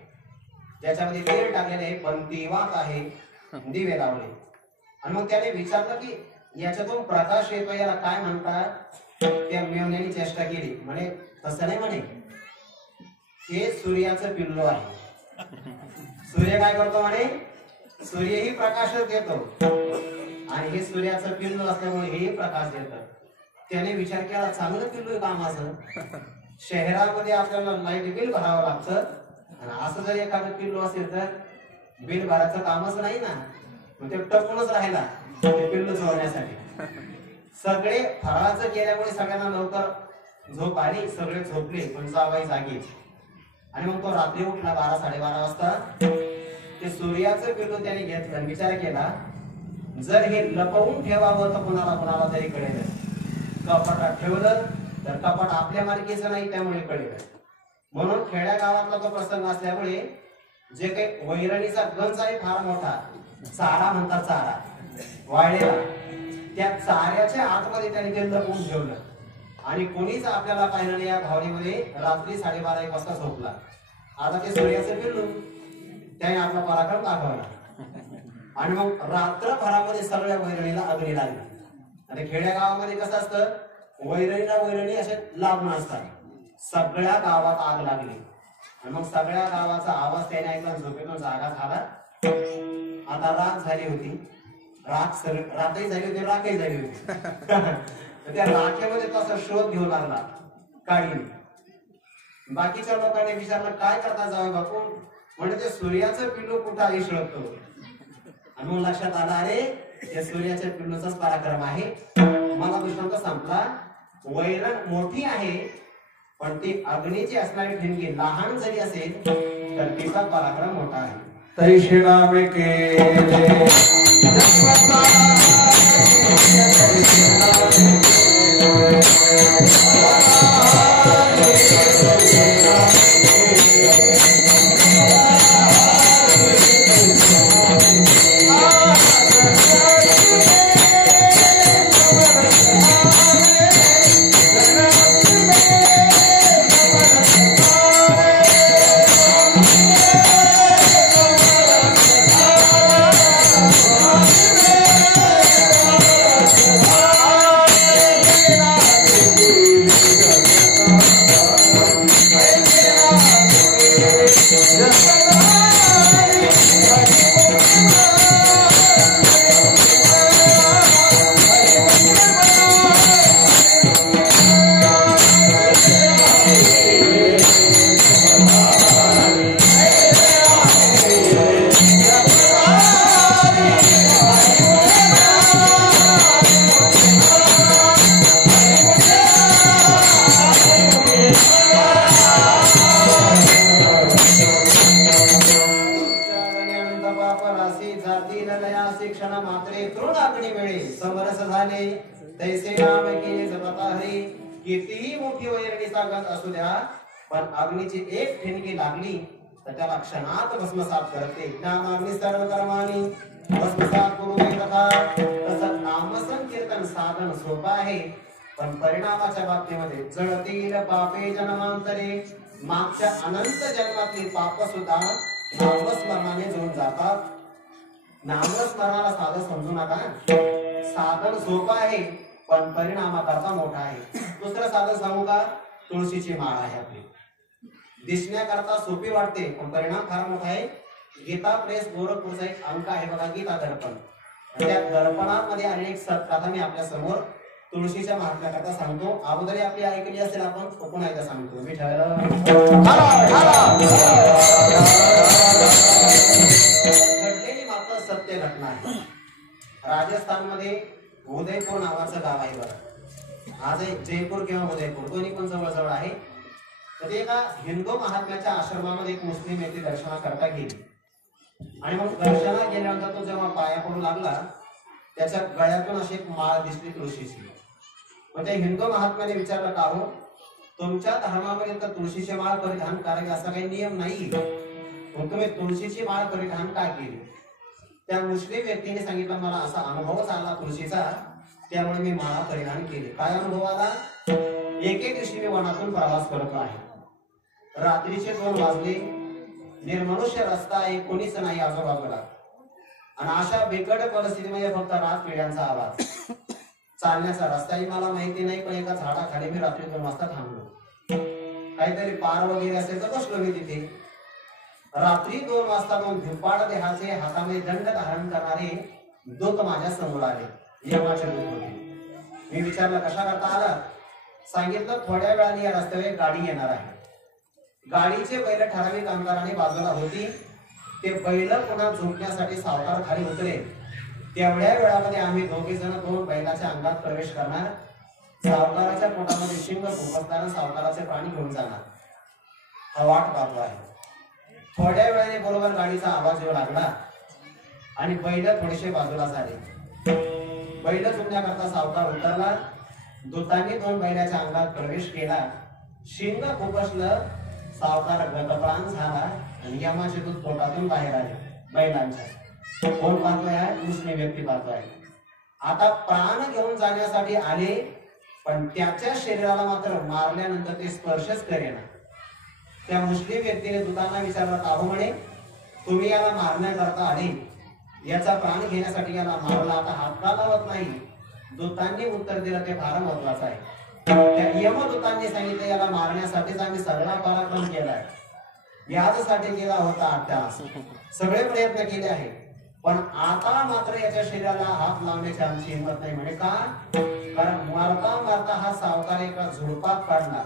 ज्याच्यामध्ये तेल टाकलेले, पंथी वात आहे, दिवे लावले. आणि मग त्याने विचारलं की याच्यातून प्रकाश येतो, याला काय म्हणतात. त्या मिळवण्याची चेष्टा केली. म्हणे तसं नाही म्हणे, हे सूर्याचं पिल्लू आहे. सूर्य काय करतो म्हणे, सूर्यही प्रकाशच देतो आणि हे सूर्याचं पिल्लू असल्यामुळे हेही प्रकाश देतं. त्याने विचार केला, चांगलं पिल्लू आहे कामाचं. शहरामध्ये आपल्याला लाईट बिल भरावं लागतं आणि असं जर एखादं पिल्लू असेल तर बिल भरायचं कामच नाही ना. मग ते टपूनच राहिला ते पिल्लू चोरण्यासाठी. सगळे फराळाचं केल्यामुळे सगळ्यांना लवकर झोप आली, सगळे झोपले पण जावाई जागी. आणि मग तो रात्री उठला 12-12:30 वाजता. ते सूर्याचं पिल्लू त्याने घेतलं, विचार केला जर हे लपवून ठेवावं तर कुणाला तरी कळेल. कपाटात ठेवलं तर कपाट आपल्या मालकीचं नाही, त्यामुळे कळेल. म्हणून खेड्या गावातला तो प्रसंग असल्यामुळे जे काही वैरणीचा गंज आहे फार मोठा, चारा म्हणतात, चारा वाळलेला, त्या चाऱ्याच्या आतमध्ये त्याने ते लपवून ठेवलं आणि कोणीच आपल्याला पाहिलं नाही. या भावनेमध्ये रात्री 12:30-1 वाजता झोपला. आता ते सूर्याचं पिल्लू त्याने आपला पराक्रम दाखवला आणि मग रात्रभरामध्ये सगळ्या वैरणीला अग्नी लागली. आणि खेड्या गावामध्ये कसं असतं, वैरणी असे लागून असतात. सगळ्या गावात आग लागली आणि मग सगळ्या गावाचा आवाज त्याने ऐकला, झोपेतून जागा झाला. आता राख झाली होती, राखही झाली होती, राखही झाली होती. त्या राखेमध्ये तसा शोध घेऊ लागला काळी. बाकीच्या लोकांनी विचारलं काय करता जावं बापू. म्हणजे ते सूर्याचं पिल्लू कुठं आई शोधतो. आणि मग लक्षात आलं, अरे या सूर्याच्या पिल्लूचाच पराक्रम आहे. मला दृष्टांत संपला. वैरण मोठी आहे पण ती अग्नीची असणारी ठिणगी लहान जरी असेल तर तिचा पराक्रम मोठा आहे. तैशी नामे केले कितीही मोठी वैरणीचा गंज असू द्या पण अग्नीची एक ठिणगी लागली तर त्याला क्षणात भस्मसात करते. ज्ञानाग्नी सर्व कर्माणी भस्मसात करू तथा. तसं नामसंकीर्तन साधन सोपं आहे पण परिणामाच्या बाबतीमध्ये जळतील पापे जन्मांतरे. मागच्या अनंत जन्मातली पाप सुद्धा नामस्मरणाने जुळून जातात. नामस्मरणाला साधन समजू नका. साधन सोपं आहे पण परिणामाकरता मोठा आहे. दुसरं साधन सांगू का, तुळशीची माळ आहे आपली. दिसण्याकरता सोपी वाटते पण परिणाम फार मोठा आहे. गीता प्रेस गोरखपूरचा एक अंक आहे बघा, गीता दर्पण. त्या दर्पणामध्ये आलेली एक सत्कथा मी आपल्या समोर तुळशीच्या महात्म्याकरता सांगतो. अगोदर आपली ऐकली असेल आपण, पुन्हा एकदा सांगतो. विठ्ठल घडलेली मात्र सत्य घटना आहे. राजस्थानमध्ये उदयपूर नावाचं गाव आहे बघा. आज जयपूर किंवा उदयपूर दोन्ही पण जवळ आहे. तर एका हिंदू महात्म्याच्या आश्रमामध्ये एक मुस्लिम व्यक्ती दर्शनाकरता गेली आणि मग दर्शना गेल्यानंतर तो जेव्हा पाया पडू लागला त्याच्या गळ्यातून अशी एक माळ दिसली तुळशीची. मग त्या हिंदू महात्म्याने विचारलं, का हो तुमच्या धर्मामध्ये तर तुळशीची माळ परिधान करावी असा काही नियम नाही, मग तुम्ही तुळशीची माळ परिधान का केली? त्या मुस्लिम व्यक्तीने सांगितलं, मला असा अनुभव आला तुळशीचा, त्यामुळे मी माळा परिधान केली. काय अनुभव आला? एके दिवशी मी वनातून प्रवास करतो आहे. रात्रीचे 2 वाजले, निर्मनुष्य रस्ता आहे, कोणीच नाही आजूबाजूला आणि अशा बिकट परिस्थितीमध्ये फक्त रात पिढ्यांचा आवाज. चालण्याचा रस्ताही मला माहिती नाही, पण एका झाडाखाली मी रात्री 2 वाजता थांबलो. काहीतरी पार वगैरे असेल तर बसलो मी तिथे. रात्री 2 वाजता 2 धिप्पाड देहाचे हातामध्ये दंड धारण करणारे दूत माझ्या समोर आले. यमाचे दूत होते. मी विचारलं, कशा करता आला? सांगितलं, थोड्या वेळाने या रस्त्यावर गाडी येणार आहे. गाडीचे बैल ठराविक अंतराने बाजूला होती. ते बैल पुन्हा झोपण्यासाठी सावकार खाली उतरे. तेवढ्या वेळामध्ये आम्ही दोघे जण 2 बैलाच्या अंगात प्रवेश करणार. सावकाराच्या पोटामध्ये शिंग खुपसणार, सावकाराचे प्राणी घेऊन जाणार. हा वाट पाहतो आहे. थोड्या वेळाने बरोबर गाडीचा आवाज येऊ लागला आणि बैल थोडेसे बाजूला झाले. बैल झोपण्याकरता सावकार उतरला. दूतांनी 2 बैलाच्या अंगात प्रवेश केला. शिंग खुपसलं, सावकार गतप्राण झाला आणि यमाचे दूत पोटातून बाहेर आले बैलांच्या. कोण पाहतोय? मुस्लिम व्यक्ती पाहतोय. आता प्राण घेऊन जाण्यासाठी आले, पण त्याच्या शरीराला मात्र मारल्यानंतर ते स्पर्शच करेना. त्या मुस्लिम व्यक्तीने दूतांना विचारलं, काहू म्हणे तुम्ही याला मारण्याकरता आले, याचा प्राण घेण्यासाठी याला मारला, आता हात का लावत नाही? दूतांनी उत्तर दिलं, ते फार महत्वाचं आहे. त्या यमदूतांनी सांगितलं, याला मारण्यासाठीच आम्ही सगळा पराक्रम केलाय, यासाठी केला होता अट्टहास, सगळे प्रयत्न केले आहेत, पण आता मात्र याच्या शरीराला हात लावण्याची आमची हिंमत नाही. म्हणजे का? कारण मारता मारता हा सावकार एका झुडपात पडला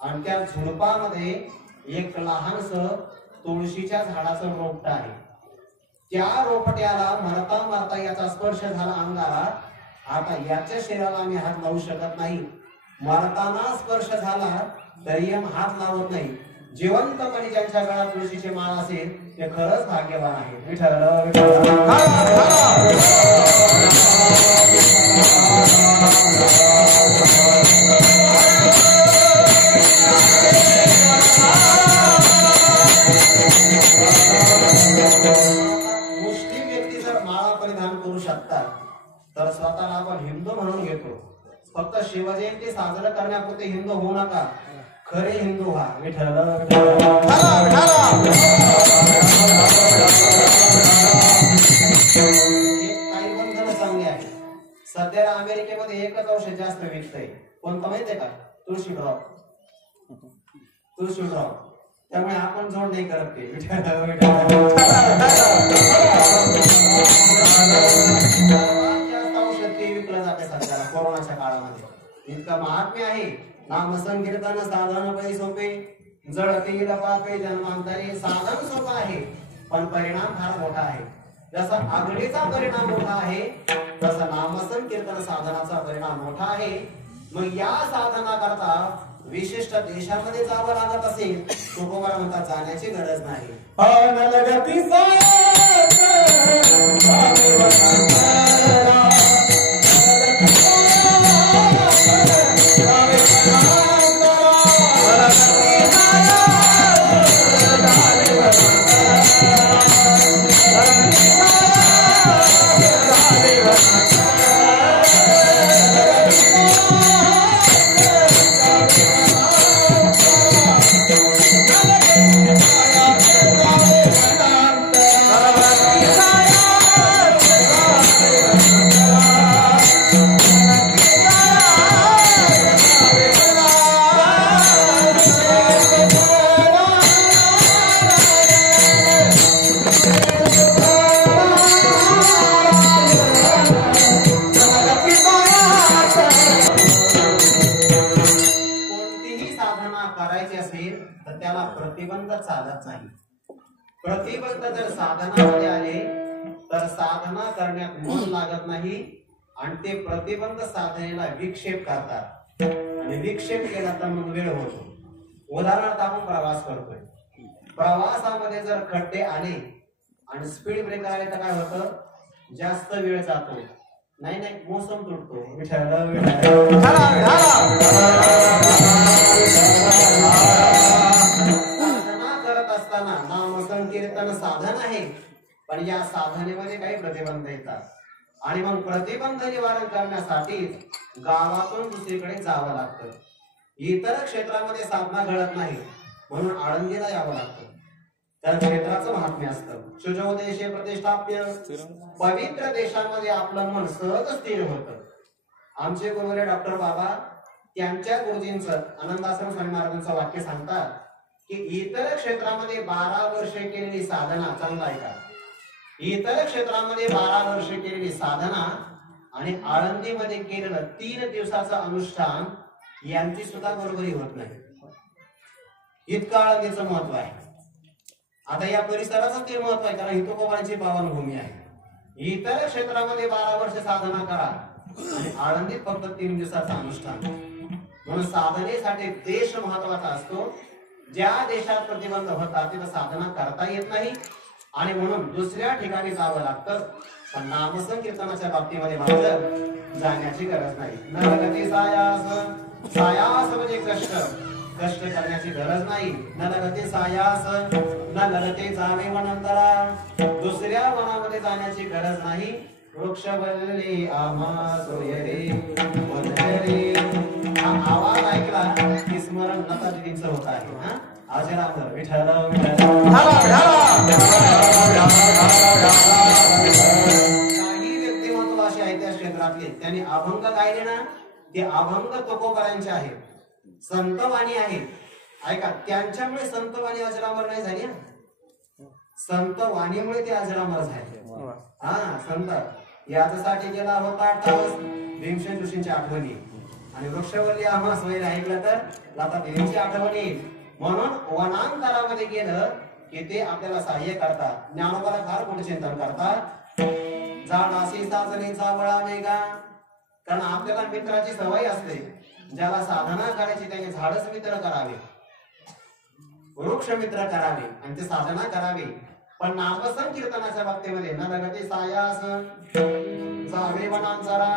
आणि त्या झुडपामध्ये एक लहानस तुळशीच्या झाडाचं रोपट आहे. त्या रोपट्याला मारता मारता याचा स्पर्श झाला अंगाला. आता याच्या शरीराला आम्ही हात लावू शकत नाही. मारताना स्पर्श झाला तरी हात लावत नाही. जिवंतपणे ज्यांच्या गळ्यात तुळशीची माळ असेल ते खरंच भाग्यवान आहे. विठ्ठल मुस्लिम व्यक्ती जर माळा परिधान करू शकतात तर स्वतःला आपण हिंदू म्हणून घेतो. फक्त शिवजयंती साजरा करण्यापुरते हिंदू होऊ नका, खरे हिंदू व्हा. विठ्ठल काही बंधन चांगली आहे. सध्याला अमेरिकेमध्ये एकच औषध जास्त विकतंय, कोणतं माहितीये का? तुळशी ड्रॉप. तुळशी ड्रॉप. त्यामुळे आपण जोड नाही करत ते. औषध ते विकलं जाते सध्याला कोरोनाच्या काळामध्ये. इतकं महात्म्य आहे. नाम संकीर्तन साधन पै सोपे, जडतील पापे जन्मांतरी. साधन सोपं आहे पण परिणाम फार मोठा आहे. जसा आगळीचा परिणाम मोठा आहे तसा नामसन कीर्तन साधनाचा परिणाम मोठा आहे. मग या साधना करता विशिष्ट देशामध्ये जावं लागत असेल, तुकोबारा म्हणतात जाण्याची गरज नाही. प्रतिबंध चालत नाही. प्रतिबंध जर साधनामध्ये आले तर साधना करण्यात मन लागत नाही आणि ते प्रतिबंध साधनेला विक्षेप करतात आणि विक्षेप केला तर मग वेळ होतो. उदाहरणार्थ आपण प्रवास करतोय, प्रवासामध्ये जर खड्डे आले आणि स्पीड ब्रेकर आले तर काय होतं, जास्त वेळ जातो. नाही मोसम तुटतो. साधना करत असताना नाम संकीर्तन साधन आहे, पण या साधनेमध्ये काही प्रतिबंध येतात आणि मग प्रतिबंध निवारण करण्यासाठी गावातून दुसरीकडे जावं लागतं. इतर क्षेत्रामध्ये साधना घडत नाही म्हणून आळंदीला यावं लागतं. त्या क्षेत्राचं महात्म्य असतं. शुचो देशे प्रतिष्ठाप्य, पवित्र देशामध्ये आपलं मन सहज स्थिर होतं. आमचे गुरुवरे डॉक्टर बाबा त्यांच्या गुरुजींचं आनंदाश्रम स्वामी महाराजांचं वाक्य सांगतात की इतर क्षेत्रामध्ये 12 वर्षे केलेली साधना, चांगला आहे का, इतर क्षेत्रामध्ये 12 वर्षे केलेली साधना आणि आळंदीमध्ये केलेलं 3 दिवसाचं अनुष्ठान यांची सुद्धा बरोबरी होत नाही. इतकं आळंदीचं महत्व आहे. आता या परिसराचं ते महत्व आहे कारण ही तुकोबांची पावनभूमी आहे. इतर क्षेत्रामध्ये 12 वर्ष साधना करा आणि आळंदीत फक्त 3 दिवसाचं अनुष्ठान. म्हणून साधनेसाठी देश महत्वाचा असतो. ज्या देशात प्रतिबंध होतात तिथं साधना करता येत नाही आणि म्हणून दुसऱ्या ठिकाणी जावं लागतं. पण नामसंकीर्तनाच्या बाबतीमध्ये मात्र जाण्याची गरज नाही. नरगती सायास, सायास म्हणजे कष्ट करण्याची गरज नाही. नरगती सायास, न ललते जावे वनांतरा, दुसऱ्या वनामध्ये जाण्याची गरज नाही. वृक्षवल्ली आम्हा सोयरे वनचरे, हा आवाज ऐकला की स्मरण लता दिदींचं होत आहे. आजरामर विठ्ठल काही व्यक्तिमत्व असे आहेत त्या क्षेत्रातले, त्यांनी अभंग गायले ना, ते अभंग तुकोबारांचे आहेत, संतवाणी आहे. ऐका, त्यांच्यामुळे संतवाणी अजरामर नाही झाली. संत वाणीमुळे ते अजरामर झाले. संत याच्यासाठी गेला होता भीमसेन जोशींची आठवणी आणि वृक्षवल्ली आम्हा सोयरे ऐकलं तर लता देवींची आठवणी. म्हणून वनांतरामध्ये गेलं की ते आपल्याला सहाय्य करतात. ज्ञानोबाला फार मोठे चिंतन करतात. झाडाशी साजणीचा बळा वेगा, कारण आपल्याला मित्राची सवय असते. ज्याला साधना करायची त्याने झाडच मित्र करावे, वृक्ष मित्र करावे आणि ते साधना करावी. पण नामसंकीर्तनाच्या बाबतीमध्ये न लगते सायास जावे वनांतरा,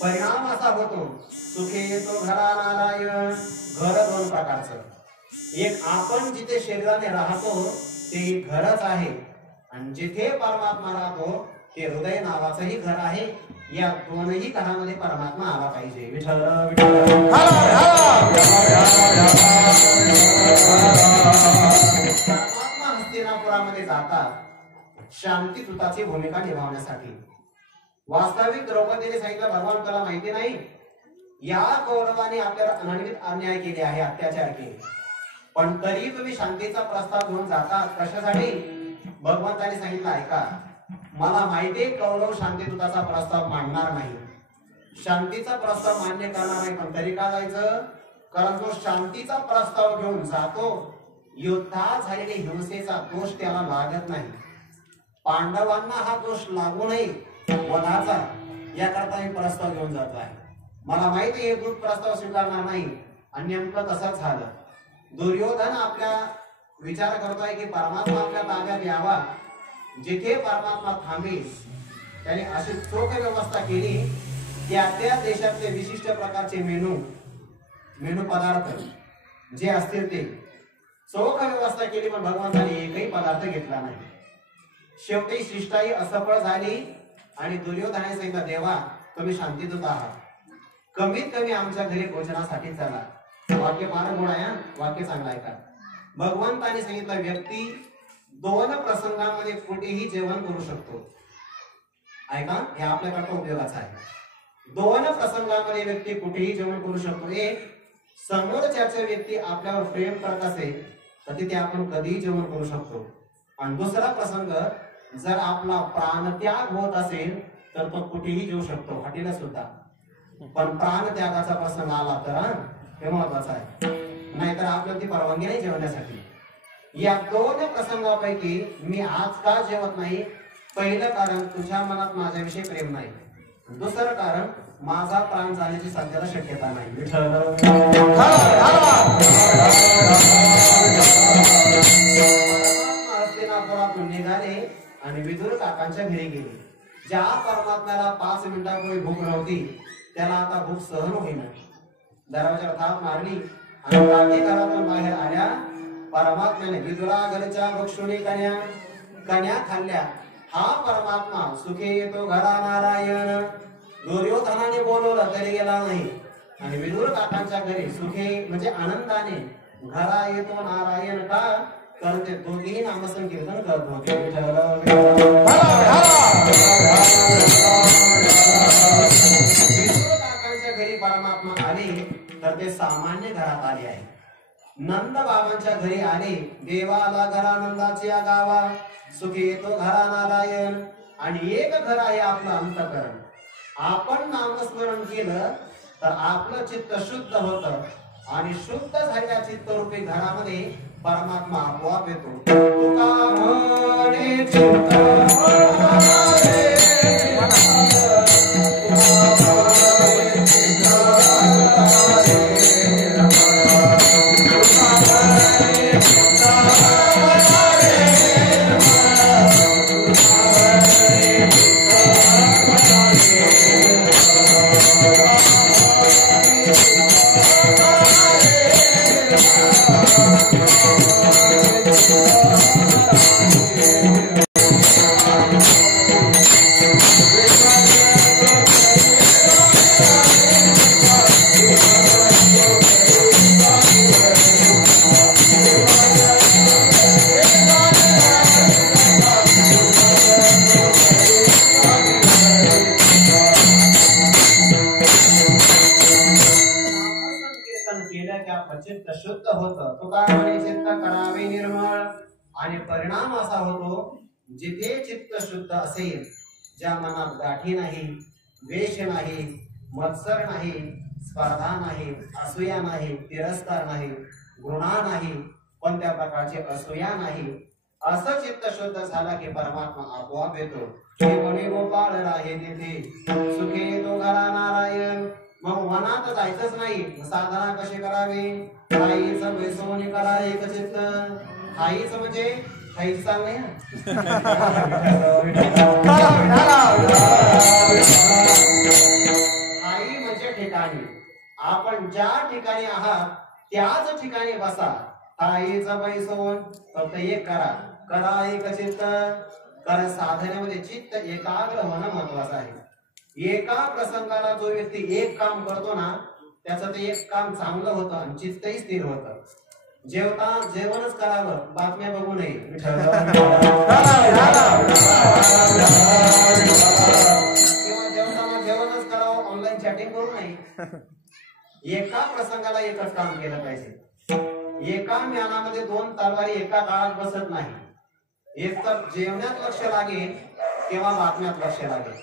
परिणाम असा होतो सुखे येतो घरा नारायण. घर 2 प्रकारचं, एक आपण जिथे शरीराने राहतो ते घरच आहे आणि जिथे परमात्मा राहतो ते हृदय नावाचंही घर आहे. या दोनही घरामध्ये परमात्मा आला पाहिजे. विठ्ठल परमात्मा हस्तिनापुरामध्ये जातात शांतिदूताची भूमिका निभावण्यासाठी. वास्तविक द्रौपदीने सांगितलं भगवान तुला माहिती नाही, या कौरवाने आपल्याला अनन्वित अन्याय केले आहे, अत्याचार केले, पण तरी तुम्ही शांतीचा प्रस्ताव घेऊन जाता. कशासाठी? भगवंताने सांगितलं ऐका, मला माहिती आहे कौरव शांतिदूताचा प्रस्ताव मांडणार नाही, शांतीचा प्रस्ताव मान्य करणार नाही, पण तरी का जायचं? कारण जो शांतीचा प्रस्ताव घेऊन जातो युद्धात झालेल्या हिंसेचा दोष त्याला लागत नाही. पांडवांना हा दोष लागू नये वधाचा, याकरता मी प्रस्ताव घेऊन जातो आहे. मला माहिती आहे दूत प्रस्ताव स्वीकारणार नाही आणि नेमकं तसंच झालं. दुर्योधन आपल्या विचार करतोय की परमात्मा आपल्या ताब्यात यावा, जिथे परमात्मा थांबेल त्याने अशी चोख व्यवस्था केली. त्या देशातले विशिष्ट प्रकारचे मेनू पदार्थ जे असतील ते चोख व्यवस्था केली, पण भगवंताने एकही पदार्थ घेतला नाही. शेवटी शिष्टाई असफळ झाली आणि दुर्योधनाने सांगितलं देवा तुम्ही शांतीदूत आहात, कमीत कमी आमच्या घरी भोजनासाठी चला. वाक्य फार गोड आहे, वाक्य चांगलं आहे का? भगवंताने सांगितलं व्यक्ती 2 प्रसंगामध्ये कुठेही जेवण करू शकतो. ऐका, हे आपल्याकडे उपयोगाचं आहे. 2 प्रसंगामध्ये व्यक्ती कुठेही जेवण करू शकतो. एक, समोरच्याचे व्यक्ती आपल्यावर प्रेम करत असेल तर तिथे आपण कधीही जेवण करू शकतो. आणि दुसरा प्रसंग, जर आपला प्राणत्याग होत असेल तर तो कुठेही जेवू शकतो, हॉटेलला सुद्धा. पण प्राणत्यागाचा प्रसंग आला तर हे महत्वाचं आहे, नाहीतर आपल्याला ती परवानगी नाही जेवण्यासाठी. या दोन प्रसंगापैकी मी आज का जेवत नाही? पहिलं कारण तुझ्या मनात माझ्याविषयी प्रेम नाही, दुसरं कारण माझा प्राण जाण्याची सध्याला शक्यता नाही. हस्तिनापुरातून निघाले आणि विदुर काकांच्या घरी गेले. ज्या परमात्म्याला 5 मिनिटापूर्वी भूक नव्हती त्याला आता भूक सहन होईना. दरवाजावर थाप मारली आणि काकी घरातून बाहेर आल्या. परमात्म्याने विदुरा घरच्या भक्षुणी कन्या खाल्ल्या. हा परमात्मा सुखी येतो घरा नारायण. दुर्योधनाने बोलवलं तरी गेला नाही आणि विदुर काकांच्या घरी सुखी म्हणजे आनंदाने घरा येतो नारायण. का? कारण ते दोघेही नामसंकीर्तन करत होते. विदुर काकांच्या घरी परमात्मा आले तर ते सामान्य घरात आले आहे. नंद बाबांच्या घरी आले. देवाला घरानंदाची गावा. सुखी येतो घरा नारायण. आणि एक घर आहे आपलं अंतःकरण. आपण नामस्मरण केलं तर आपलं चित्त शुद्ध होतं आणि शुद्ध झालेल्या चित्तरूपी घरामध्ये परमात्मा आपोआप येतो. तुका म्हणे चित्त चित्त शुद्ध होतं. तुका म्हणे चित्त करावे निर्मळ. आणि परिणाम असा होतो जिथे चित्त शुद्ध असेल, ज्या मनात गाठी नाही, द्वेष नाही, मत्सर नाही, स्पर्धा नाही, असूया नाही, तिरस्कार नाही, घृणा नाही, कोणत्या प्रकारची असूया नाही, असं चित्त शुद्ध झाला की परमात्मा आपोआप येतो. म्हणे गोपाळ राहे तिथे सुखे येतो घरा नारायण. मग वनात जायचंच नाही. साधना कशी करावी? आईचं बैसवणी करा एक चित्त. आईचं म्हणजे आईच चांगलं आई म्हणजे ठिकाणी. आपण ज्या ठिकाणी आहात त्याच ठिकाणी बसा. आईचं बैसवण फक्त एक करा एक चित्त. कारण साधनेमध्ये चित्त एकाग्र होणं महत्वाचं आहे. एका प्रसंगाला जो व्यक्ती एक काम करतो ना त्याचं ते एक काम चांगलं होतं आणि चित्तही स्थिर होतं. जेवणच करावं, बातम्या बघू नये. किंवा जेवणच करावं, ऑनलाईन चॅटिंग करू नये. एका प्रसंगाला एकच काम केलं पाहिजे. एका ज्ञानामध्ये 2 तलवारी एका काळात बसत नाही. एक तर जेवणात लक्ष लागेल किंवा बातम्यात लक्ष लागेल.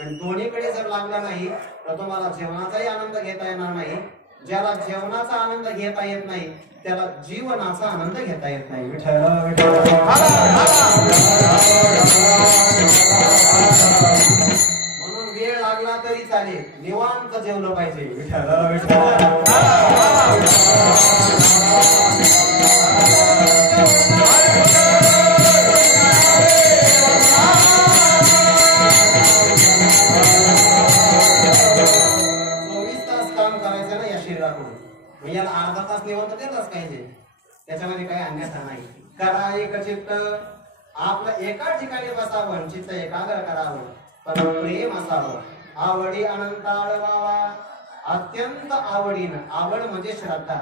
आणि दोन्हीकडे जर लागला नाही तर तुम्हाला जेवणाचाही आनंद घेता येणार नाही. ज्याला जेवणाचा आनंद घेता येत नाही त्याला जीवनाचा आनंद घेता येत नाही. म्हणून वेळ लागला तरी चालेल, निवांत जेवलं पाहिजे. याला अर्धा तास निवंत देतच पाहिजे. त्याच्यामध्ये काही अन्यथा नाही. करा एक चित्त. आपलं एका ठिकाणी बसावं, चित्त एकाग्र करावं, पण प्रेम असावं. आवडी अनंत आळवावा. अत्यंत आवडीनं. आवड म्हणजे श्रद्धा,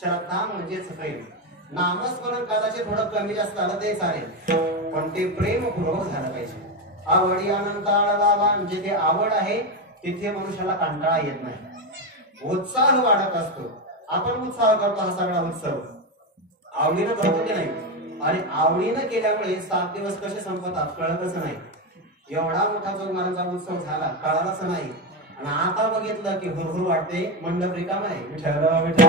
श्रद्धा म्हणजेच प्रेम. नामस्मरण कदाचित थोडं कमी जास्त झालं ते चालेल, पण ते प्रेमपूर्वक झालं पाहिजे. आवडी अनंत आळवावा. जिथे आवड आहे तिथे मनुष्याला कंटाळा येत नाही, उत्साह वाढत असतो. आपण उत्साह करतो. हा सगळा उत्सव आवडीनं करतो की नाही? आणि आवडीनं केल्यामुळे 7 दिवस कसे संपतात कळतच नाही. एवढा मोठा जोगमारांचा उत्सव झाला, कळालाच नाही. आणि आता बघितलं की हुरहुर वाटते, मंडप रिकामा आहे. विठ्ठल विठ्ठल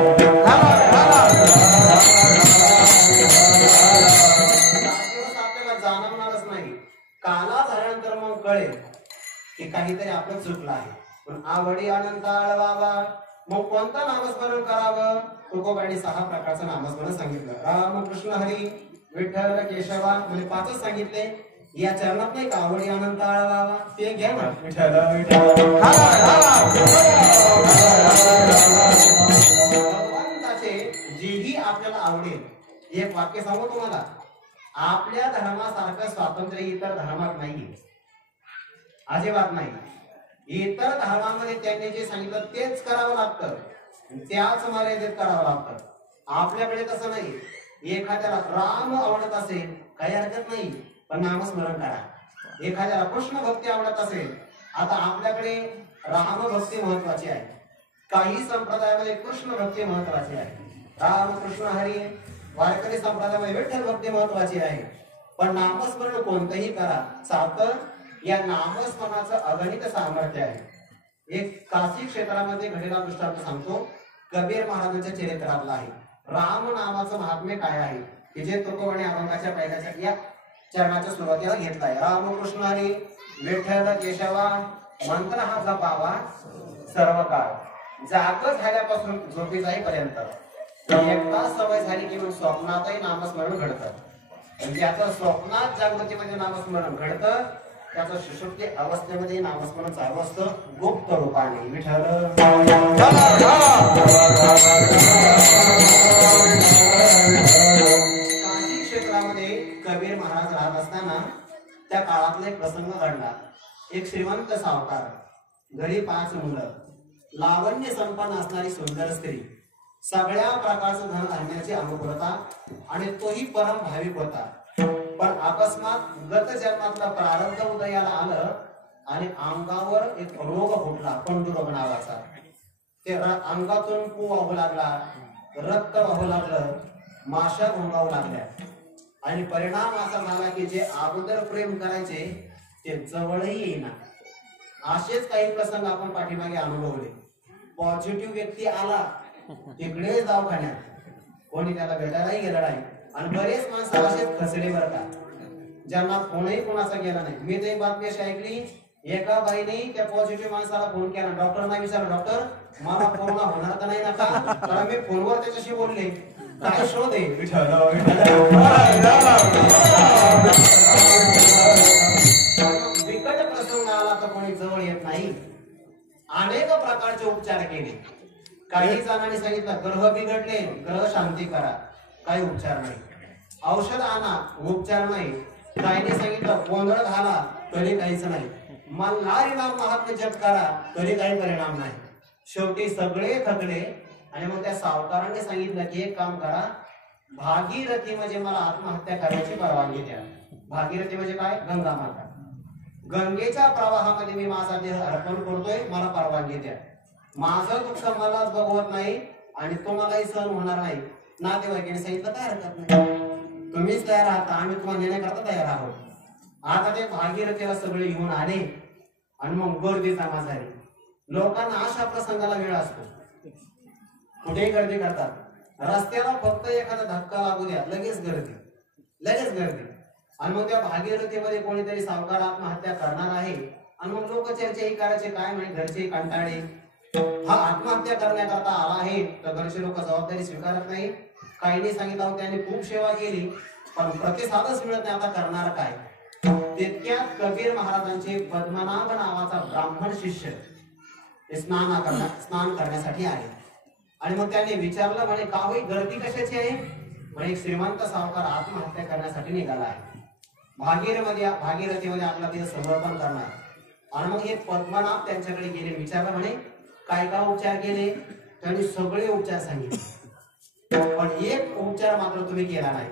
दिवस आपल्याला जाणवणारच नाही. काला झाल्यानंतर मग कळेल की काहीतरी आपलं चुकलं आहे. पण आवडी अनंताळ बाबा, मग कोणतं नामस्मरण करावं? तुकोबांनी 6 प्रकारचं नामस्मरण सांगितलं. राम कृष्ण हरी विठ्ठल केशवा म्हणजे 5च सांगितले. या चरणात नाही का आवडी अनंताळ बाबा, ते घ्या ना. विठ्ठल भगवंताचे जेही आपल्याला आवडेल. एक वाक्य सांगू तुम्हाला, आपल्या धर्मासारखं स्वातंत्र्य इतर धर्मात नाहीये, अजिबात नाही. इतर धर्मामध्ये त्यांनी जे सांगितलं तेच करावं लागतं, त्याच मर्यादेत करावं लागतं. आपल्याकडे तसं नाही. एखाद्याला राम आवडत असेल काही हरकत नाही, पण नामस्मरण करा. एखाद्याला कृष्ण भक्ती आवडत असेल, आता आपल्याकडे राम भक्ती महत्वाची आहे. काही संप्रदायामध्ये कृष्ण भक्ती महत्वाची आहे. राम कृष्ण हरी. वारकरी संप्रदायामध्ये विठ्ठल भक्ती महत्वाची आहे. पण नामस्मरण कोणतंही करा, चालतं. या नामस्मरणाचं अगणित सामर्थ्य आहे. एक काशी क्षेत्रामध्ये घडलेला दृष्टांत सांगतो, कबीर महाराजांच्या चरित्रातला आहे. राम नामाचं महात्म्य काय आहे की जे तुकोबाने अभंगाच्या पहिल्याच्या या चरणाच्या सुरुवातीला घेतलाय. राम कृष्ण हरी विठ्ठल केशवा मंत्र हा जपावा सर्व काळ. जाग झाल्यापासून झोपी जाईपर्यंत एकदा सवय झाली की मग स्वप्नातही नामस्मरण घडतं. म्हणजे आता स्वप्नात जागृतीमध्ये नामस्मरण घडतं, त्याचं सुषुप्ती अवस्थेमध्ये नामस्मरण चालू असतं गुप्त रूपाने. विठ्ठल काशी क्षेत्रामध्ये कबीर महाराज राहत असताना त्या काळातला एक प्रसंग घडला. एक श्रीमंत सावकार, घरी 5 मुलं, लावण्य संपन्न असणारी सुंदर स्त्री, सगळ्या प्रकारचं धनधान्याची अनुकूलता आणि तोही परम भाविक होता. पण अकस्मात गत जन्मातलं प्रारब्ध उदयाला आलं आणि अंगावर एक रोग फुटला, पंडुरोग नावाचा. ते अंगातून पू वाहू लागला, रक्त वाहू लागलं, माशा घोंगावू लागल्या. आणि परिणाम असा झाला की जे अगोदर प्रेम करायचे ते जवळही येईना. असेच काही प्रसंग आपण पाठीमागे अनुभवले. पॉझिटिव्ह व्यक्ती आला तिकडे दवाखान्यात, कोणी त्याला भेटायलाही गेलं नाही. आणि बरेच माणसं असेच खचले बरं का, ज्यांना फोनही कोणाचा गेला नाही. मी तर एक बातमी अशी ऐकली, एका बाईने त्या पॉझिटिव्ह माणसाला फोन केला, डॉक्टरना विचारलं, डॉक्टर मला कोरोना होणार तर नाही ना का? कारण मी फोनवर त्याच्याशी बोलले, काय शोध आहे? बिकट प्रसंग आला तर कोणी जवळ येत नाही. अनेक प्रकारचे उपचार केले. काही जणांनी सांगितलं ग्रह बिघडले, ग्रह शांती करा, काही उपचार नाही. औषध आणा, उपचार नाही. काहीने सांगितलं गोंधळ घाला, तरी काहीच नाही. मल्हारी नाम महात्म्य जप करा, तरी काही परिणाम नाही. शेवटी सगळे थकले आणि मग त्या सावकारांनी सांगितलं की एक काम करा, भागीरथी म्हणजे मला आत्महत्या करायची परवानगी द्या. भागीरथी म्हणजे काय? गंगा माता. गंगेच्या प्रवाहामध्ये मी माझा देह अर्पण करतोय, मला परवानगी द्या. माझं दुःख मलाच बघवत नाही आणि तुम्हालाही सहन होणार नाही. नातेवाईकांनी सांगितलं काय हरकत नाही, तुम्हीच तयार आहात, आम्ही तुम्हाला नेण्याकरता तयार आहोत. आता ते भागीरथीला सगळे घेऊन आले आणि मग गर्दी जमा झाली. लोकांना अशा प्रसंगाला वेळ असतो, कुठेही गर्दी करतात. रस्त्याला फक्त एखादा धक्का लागू द्या, लगेच गर्दी, लगेच गर्दी. आणि मग त्या भागीरथीमध्ये कोणीतरी सावकार आत्महत्या करणार आहे आणि मग लोक चर्चाही करायचे, काय म्हणजे घरचे कंटाळे, हा आत्महत्या करण्याकरता आला आहे. तर घरचे लोक जबाबदारी स्वीकारत नाही. काहींनी सांगितलं त्यांनी खूप सेवा केली पण प्रतिसादच मिळत नाही, आता करणार काय? तितक्यात कबीर महाराजांचे पद्मनाभ नावाचा ब्राह्मण शिष्य स्नान करण्यासाठी आले. आणि मग त्यांनी विचारलं, म्हणे का होई गर्दी कशाची आहे? म्हणे एक श्रीमंत सावकार आत्महत्या करण्यासाठी निघाला आहे, भागीरथीमध्ये आपला देह समर्पण करणार. आणि मग हे पद्मनाभ त्यांच्याकडे गेले, विचारलं म्हणे काय काय उपचार केले? त्यांनी सगळे उपचार सांगितले, पण एक उपचार मात्र तुम्ही केला नाही.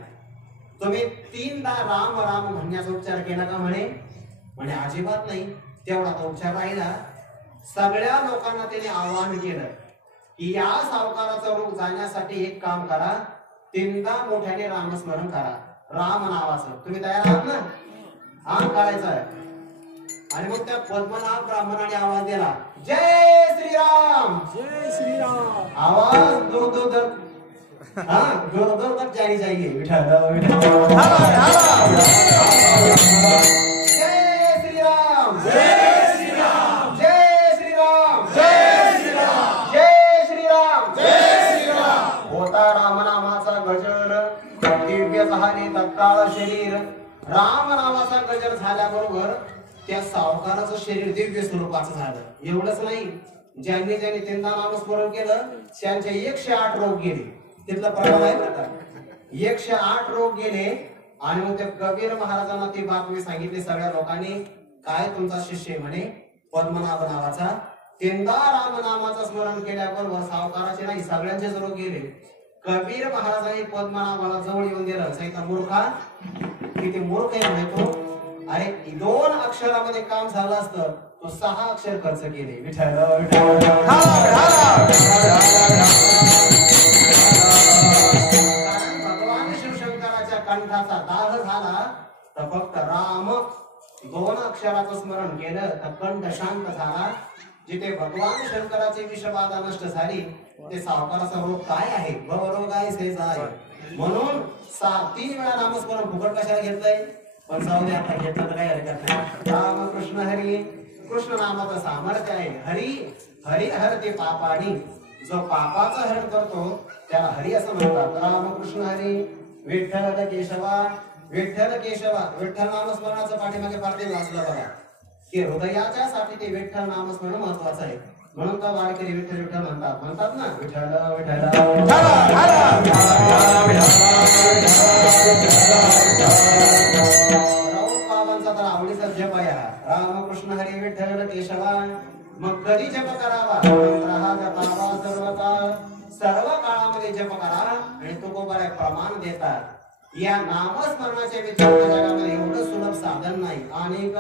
तुम्ही 3दा राम राम म्हणण्याचा उपचार केला का? म्हणे अजिबात नाही. तेवढा तो उपचार राहिला. सगळ्या लोकांना त्याने आवाहन केलं की या सावकाराचा रोग जाण्यासाठी एक काम करा, 3दा मोठ्याने रामस्मरण करा, राम नावाचं. तुम्ही तयार आहात ना? हा करायचं आहे. आणि मग त्या पद्मनाभ ब्राह्मणाने आवाज दिला, जय श्रीराम. जय श्रीराम. आवाज दूर दूर तक दूर दूर तक जानी चाहिए. विठ्ठल विठ्ठल. जय श्रीराम. जय श्रीराम. जय श्रीराम. जय श्रीराम. जय श्रीराम. जय श्रीराम. होता रामनामाचा गजर, दिव्य झाले तत्काळ शरीर. राम नामाचा गजर झाल्याबरोबर त्या सावकाराचं शरीर दिव्य स्वरूपाचं झालं. एवढंच नाही, ज्यांनी ज्यांनी त्यांना नामस्मरण केलं त्यांचे 108 रोग गेले. तिथला प्रकार आहे बरं का. 108 रोग गेले. आणि मग त्या कबीर महाराजांना ती बातमी सांगितली सगळ्या लोकांनी. काय तुमचा शिष्य म्हणे पद्मनाभ नावाचा, त्यांना राम नामाचं स्मरण केल्याबरोबर सावकाराचे नाही सगळ्यांचेच रोग गेले. कबीर महाराजांनी पद्मनाभाला जवळ येऊन दिलं. सांगितलं, मूर्खा, किती मूर्ख आहे म्हणे तो. अरे 2 अक्षरामध्ये काम झालं असतं, तो 6 अक्षर खर्च केले. विठ्ठल विठ्ठल. भगवान शिवशंकराच्या कंठाचा दाह झाला तर फक्त राम 2 अक्षराचं स्मरण केलं तर कंठ शांत झाला. जिथे भगवान शंकराची विषबाधा नष्ट झाली ते सावकाराचा रोग काय आहे, भवरोग आहे, सेज आहे. म्हणून 3 वेळा नामस्मरण फुकट कशाला घेतलंय. पण जाऊ दे, आता घेतलं तर काही हरकत नाही. राम कृष्ण हरी. कृष्ण नामाचं सामर्थ्य आहे. हरी हरी हरते पापाणी. जो पापाचा हरण करतो त्याला हरी असं म्हणतात. राम कृष्ण हरी. विठ्ठल केशवा. विठ्ठल केशवा. विठ्ठल नामस्मरणाचं पाठीमागे पाठी वाचलं बघा की हृदयाच्या साठी ते विठ्ठल नामस्मरण महत्वाचं आहे. म्हणून तर वारकरी विठ्ठल विठ्ठल म्हणतात ना. विठ्ठल विठ्ठल. राऊत बाबांचा तर आवडीचा जप आहे हा. रामकृष्ण हरी विठ्ठल केशवा. मग कधी जप करावा, जपावा सर्व काळ. सर्व काळामध्ये जप करा. आणि तुकोबाला प्रमाण देतात. या नामस्मरणाच्या व्यतिरिक्त जगामध्ये एवढं सुलभ साधन नाही. अनेक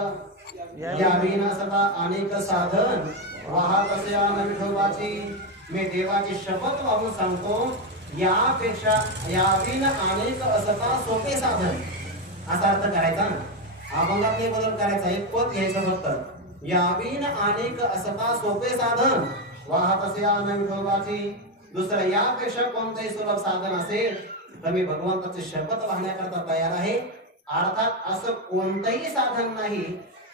याविना सदा अनेक साधन वाहत असे आन विठोबाची. मी देवाची शपथ वाहून सांगतो, यापेक्षा याविन अनेक असता सोपे साधन असा अर्थ करायचा ना. अभंगात नाही बदल करायचा, एक पद घ्यायचं फक्त. याविन अनेक असता सोपे साधन वाहत असे आन विठोबाची. दुसरं, यापेक्षा कोणतंही सुलभ साधन असेल तर मी भगवंताची शपथ वाहण्याकरता तयार आहे. अर्थात असं कोणतंही साधन नाही.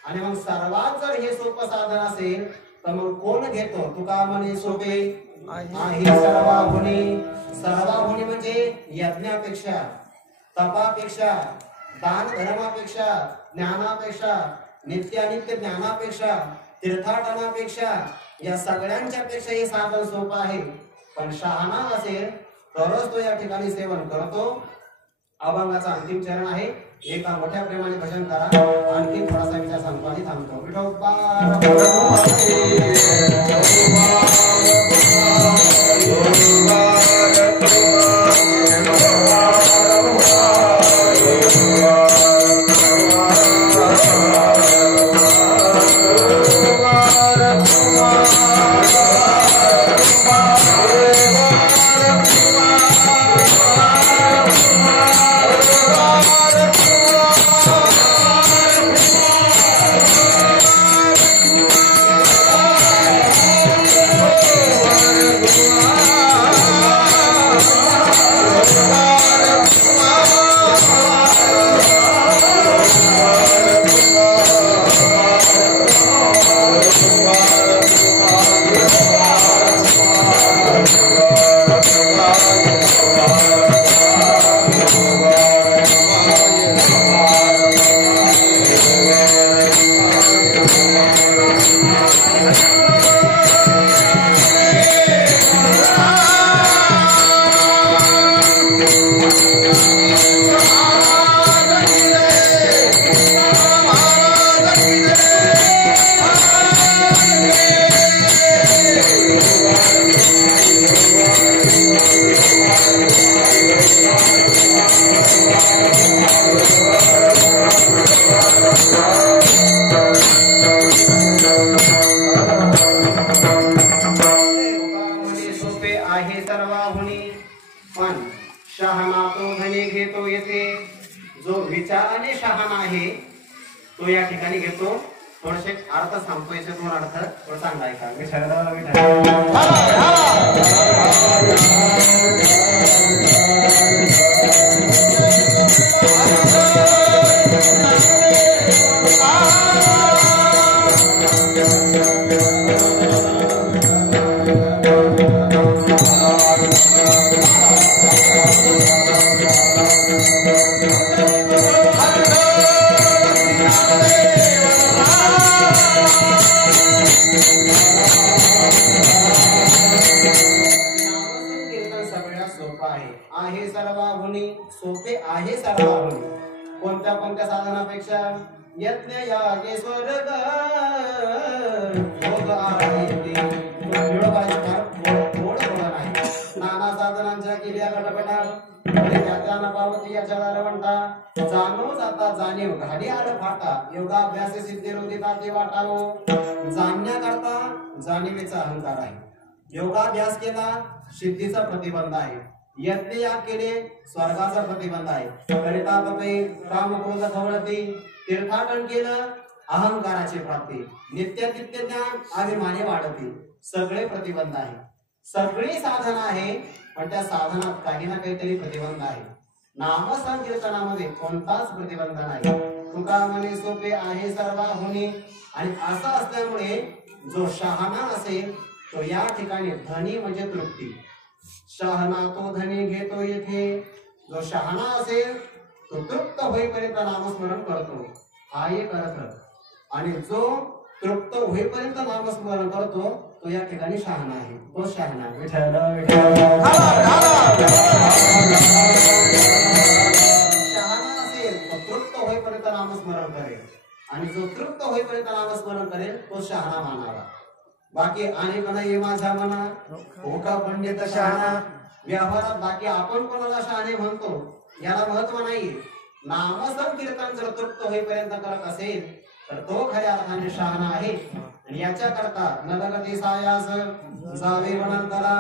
आणि मग सर्वात जर हे सोपं साधन असेल तर मग कोण घेतो. तुका म्हणे सोपे आहे सर्वाहुनी. सर्वाहुनी म्हणजे यज्ञापेक्षा, तपापेक्षा, दान धर्मापेक्षा, ज्ञानापेक्षा, नित्यानित्य ज्ञानापेक्षा, तीर्थाटनापेक्षा, या सगळ्यांच्या पेक्षा हे साधन सोपं आहे. पण शहाणा असेल तरच तो या ठिकाणी सेवन करतो. अभंगाचा अंतिम चरण आहे. एका मोठ्या प्रेमाने भजन करा. आणखी थोडासा विचार सांगतो आणि थांबतो. विठोबा थोडेसे अर्थ सांगतो, याचे दोन अर्थ थोडं सांगा ऐका. विठ्ठल आहे सर्वाहुनी सोपे आहे सर्वाहुनी. कोणत्या कोणत्या साधनापेक्षा यज्ञ यागे स्वर्ग भोग आहे ते. थोडं नाही. नाना साधनांच्या केल्या गटपटा त्याच्यानं पावती याच्या म्हणता जाणो जाता जाणीव घाडी आड फाटा एवढा अभ्यास सिद्धी रोधिता ते वाटावो. जाणण्याकरता जाणीवेचा अहंकार आहे. योगाभ्यास केला सिद्धीचा प्रतिबंध आहे. यज्ञ याग केले स्वर्गाचा प्रतिबंध आहे. करिता तपे काम क्रोध खवळती तीर्थाटन केलं अहंकाराची प्राप्ती. नित्य नित्य ज्ञान अभिमाने वाढते. सगळे प्रतिबंध आहे. सगळी साधना आहे पण त्या साधनात काही ना काहीतरी प्रतिबंध आहे. नाम संकीर्तनामध्ये कोणताच प्रतिबंध नाही. तुका म्हणे सोपे आहे सर्वाहुनी. आणि असं असल्यामुळे जो शहाणा असेल तो या ठिकाणी धनी म्हणजे तृप्ती. शहाणा तो धनी घेतो येथे. जो शहाणा असेल तो तृप्त होईपर्यंत नामस्मरण करतो. हा एक अर्थ. आणि जो तृप्त होईपर्यंत नामस्मरण करतो तो या ठिकाणी शहाणा आहे. तो शहाणा विठ्ठल शहाणा असेल तो तृप्त होईपर्यंत नामस्मरण करेल. आणि जो तृप्त होईपर्यंत नामस्मरण करेल तो शहाणा मानावा. बाकी अनेक नाही माझ्या मना हो का पंडित शहाणा. व्यवहारात बाकी आपण कोणाला शहाणे म्हणतो याला महत्व नाहीये. नामसंकीर्तन जर तृप्त होईपर्यंत करत असेल तर तो खऱ्या अर्थाने शहाणा आहे. आणि याच्या करता नदगती सायास जावे वनांतरा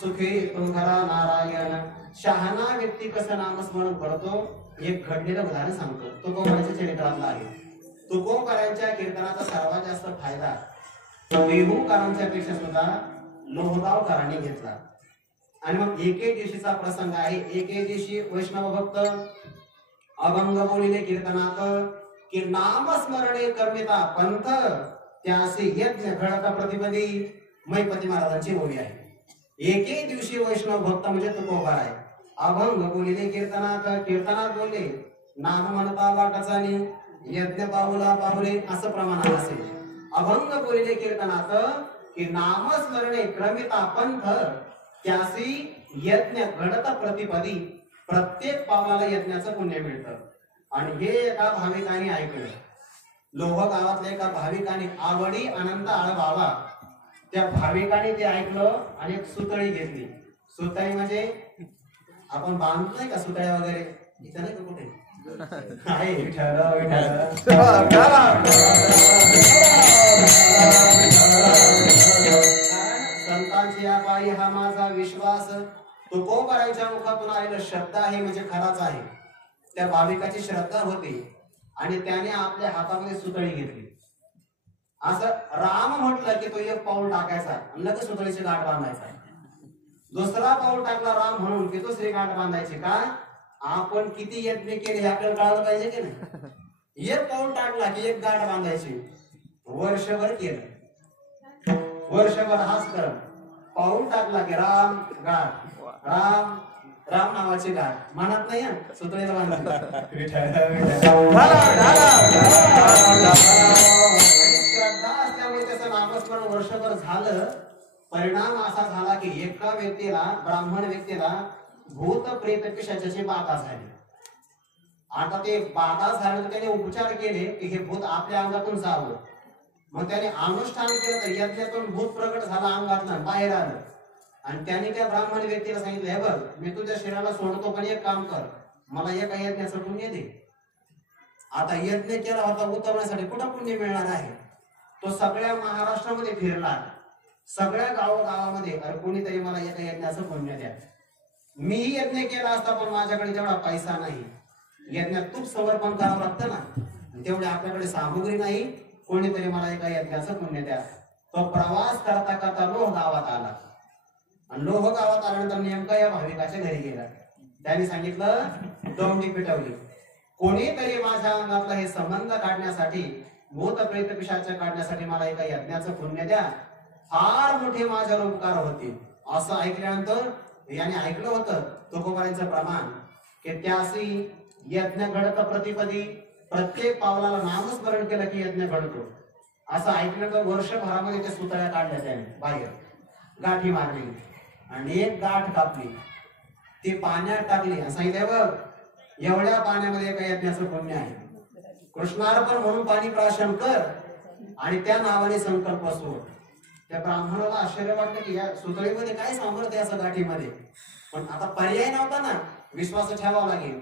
सुखी तुंगरा नारायण. शहाणा व्यक्ती कसं नामस्मरण करतो एक घडलेलं उदाहरण सांगतो. तुकोबाराच्या चरित्रातलं आहे. तुकोबाराच्या कीर्तनाचा सर्वात जास्त फायदा वेहूकरांच्या पेक्षा सुद्धा लोहगावकरांनी घेतला. आणि मग एके दिवशीचा प्रसंग आहे. एके दिवशी वैष्णव भक्त अभंग बोलिले कीर्तनात की नामस्मरणे कर्मिता पंथ त्यासे यज्ञ घडता प्रतिपदी. मैपती महाराजांची बोली आहे. एके दिवशी वैष्णव भक्त म्हणजे तुकोबार आहे. अभंग बोलिले कीर्तनात बोलले नाम म्हणता वाटचाली यज्ञ पाहुला पाहुले असं प्रमाण असेल. अभंग बोलिले कीर्तनात की नामस्मरणे क्रमिता पंथ त्यासी यज्ञ घडत प्रतिपदी. प्रत्येक पावलाला यज्ञाचं पुण्य मिळतं. आणि हे एका भाविकाने ऐकलं. लोह गावातल्या एका भाविकाने आवडी अनंत आळवावा त्या भाविकाने ते ऐकलं आणि एक सुतळी घेतली. सुतळी म्हणजे आपण बांधत नाही का सुतळ्या वगैरे इथं नाही का कुठे आहे. विठ्ठल संतांची या पायी हा माझा विश्वास. तुकोबाराच्या मुखातून आलेला शब्द आहे म्हणजे खराच आहे. त्या भाविकाची श्रद्धा होती आणि त्याने आपल्या हातामध्ये सुतळी घेतली. असं राम म्हटलं की तो एक पाऊल टाकायचा लगेच सुतळीची गाठ बांधायचा. दुसरा पाऊल टाकला राम म्हणून की दुसरी गाठ बांधायची. का आपण किती यज्ञ केले हे आपल्याला कळायला पाहिजे की नाही. एक पाऊल टाकला की एक गाठ बांधायची. वर्षभर केलं. वर्षभर हाच कर. पाऊल टाकला की राम गाठ राम राम नावाची गाठ म्हणत नाही सुतळीला बांधली. श्रद्धा असल्यामुळे त्याचं नामस्मरण वर्षभर झालं. परिणाम असा झाला की एका व्यक्तीला ब्राह्मण व्यक्तीला भूत प्रेत पिशाचाची बाधा झाली. आता ते बाधा झाले तर त्याने उपचार केले की हे भूत आपल्या अंगातून जावं. मग त्याने अनुष्ठान केलं तर यज्ञातून भूत प्रकट झाला अंगातून बाहेर आलं. आणि त्याने त्या ब्राह्मण व्यक्तीला सांगितलं हे बघ मी तुझ्या शरीराला सोडतो पण एक काम कर मला एका यज्ञाचं पुण्य दे. आता यज्ञ केला होता उतरण्यासाठी कुठं पुण्य मिळणार आहे. तो सगळ्या महाराष्ट्रामध्ये फिरला. सगळ्या गावामध्ये अरे कोणीतरी मला एका यज्ञाचं पुण्य द्या. मीही यज्ञ केला असता पण माझ्याकडे तेवढा पैसा नाही. यज्ञात तूप समर्पण करावं लागतं ना. तेवढी आपल्याकडे सामुग्री नाही कोणीतरी मला एका यज्ञाचं पुण्य द्या. तो प्रवास करता करता लोह गावात आला आणि लोह गावात आल्यानंतर नेमका या भाविकाच्या घरी गेला. त्यांनी सांगितलं दौंडी पेटवली. कोणीतरी माझ्या अंगातला हे संबंध काढण्यासाठी, भूत प्रेत पिशाच काढण्यासाठी मला एका यज्ञाचं पुण्य द्या. फार मोठे माझ्यावर उपकार होतील. असं ऐकल्यानंतर याने ऐकलं होतं तुकोबारांचं प्रमाण की त्यासी यज्ञ घडत प्रतिपदी, प्रत्येक पावलाला नामस्मरण केलं की यज्ञ घडतो. असं ऐकल्यानंतर वर्षभरामध्ये त्या सुतळ्या काढल्या त्याने बाहेर, गाठी मारली आणि एक गाठ कापली, ती पाण्यात टाकली आणि सांगितलं बघ एवढ्या पाण्यामध्ये एका यज्ञाचं पुण्य आहे. कृष्णार्पण म्हणून पाणी प्राशन कर आणि त्या नावाने संकल्प सोड. त्या ब्राह्मणाला आश्चर्य वाटलं की या सुतळीमध्ये काय सामर्थ्य असं गाठीमध्ये. पण आता पर्याय नव्हता ना, विश्वास ठेवावा लागेल.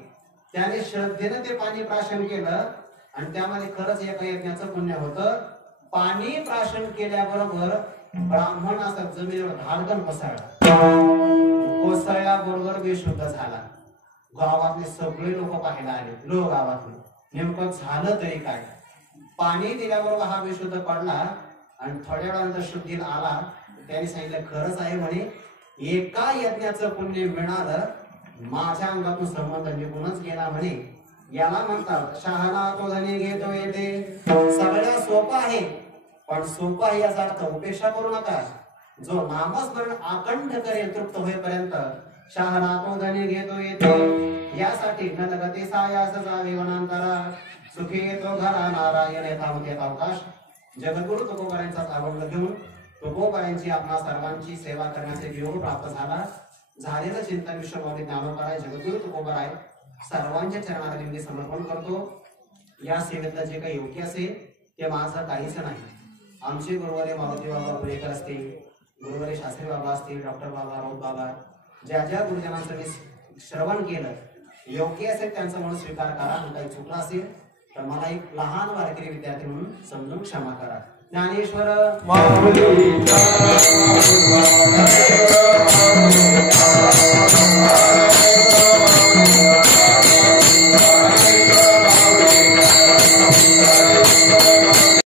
त्याने श्रद्धेनं ते पाणी प्राशन केलं आणि त्यामध्ये खरंच एका यज्ञाचं पुण्य होतं. पाणी प्राशन केल्याबरोबर ब्राह्मण असं जमिनीवर धाडकन कोसळल्याबरोबर बेशुद्ध झाला. गावातले सगळे लोक पाहायला आले, लोक गावातले नेमकं झालं तरी काय. पाणी दिल्याबरोबर हा बेशुद्ध पडला आणि थोड्या वेळानंतर शुद्धीला आला. त्याने सांगितलं खरंच आहे म्हणे, एका यज्ञाचं पुण्य मिळालं, माझ्या अंगातून संबंध निघूनच गेला म्हणे. याला म्हणतात शहाणा तो धनी घेतो येते. सगळ्या सोपं आहे, पण सोपं आहे याचा अर्थ उपेक्षा करू नका. जो नामस्मरण आखंड करेल तृप्त होईपर्यंत शहाणा तो धनी घेतो येते. यासाठी नलगती सायास जावे वनांतरा, सुखी येतो घरा नारायण येतावते अवकाश. जगद्गुरु तुकोबारांचा अभंग घेऊन तुकोबारांची आपणा सर्वांची सेवा करण्याचे योग प्राप्त झाला. झालेलं चिंतन विश्वमावली ज्ञानोबराय जगद्गुरु तुकोबाराय सर्वांच्या चरणारविंदी समर्पण करतो. या सेवेतलं जे काही योग्य असेल ते माझं काहीच नाही. आमचे गुरुवारे मारुती बाबा पुरेकर असतील, गुरुवारे शास्त्री बाबा असतील, डॉक्टर बाबा, राऊत बाबा, ज्या ज्या गुरुजनांचं मी श्रवण केलं योग्य असेल त्यांचा म्हणून स्वीकार करा. आणि काही चुकलं असेल तर मला एक लहान वारकरी विद्यार्थी म्हणून समजून क्षमा करा. ज्ञानेश्वर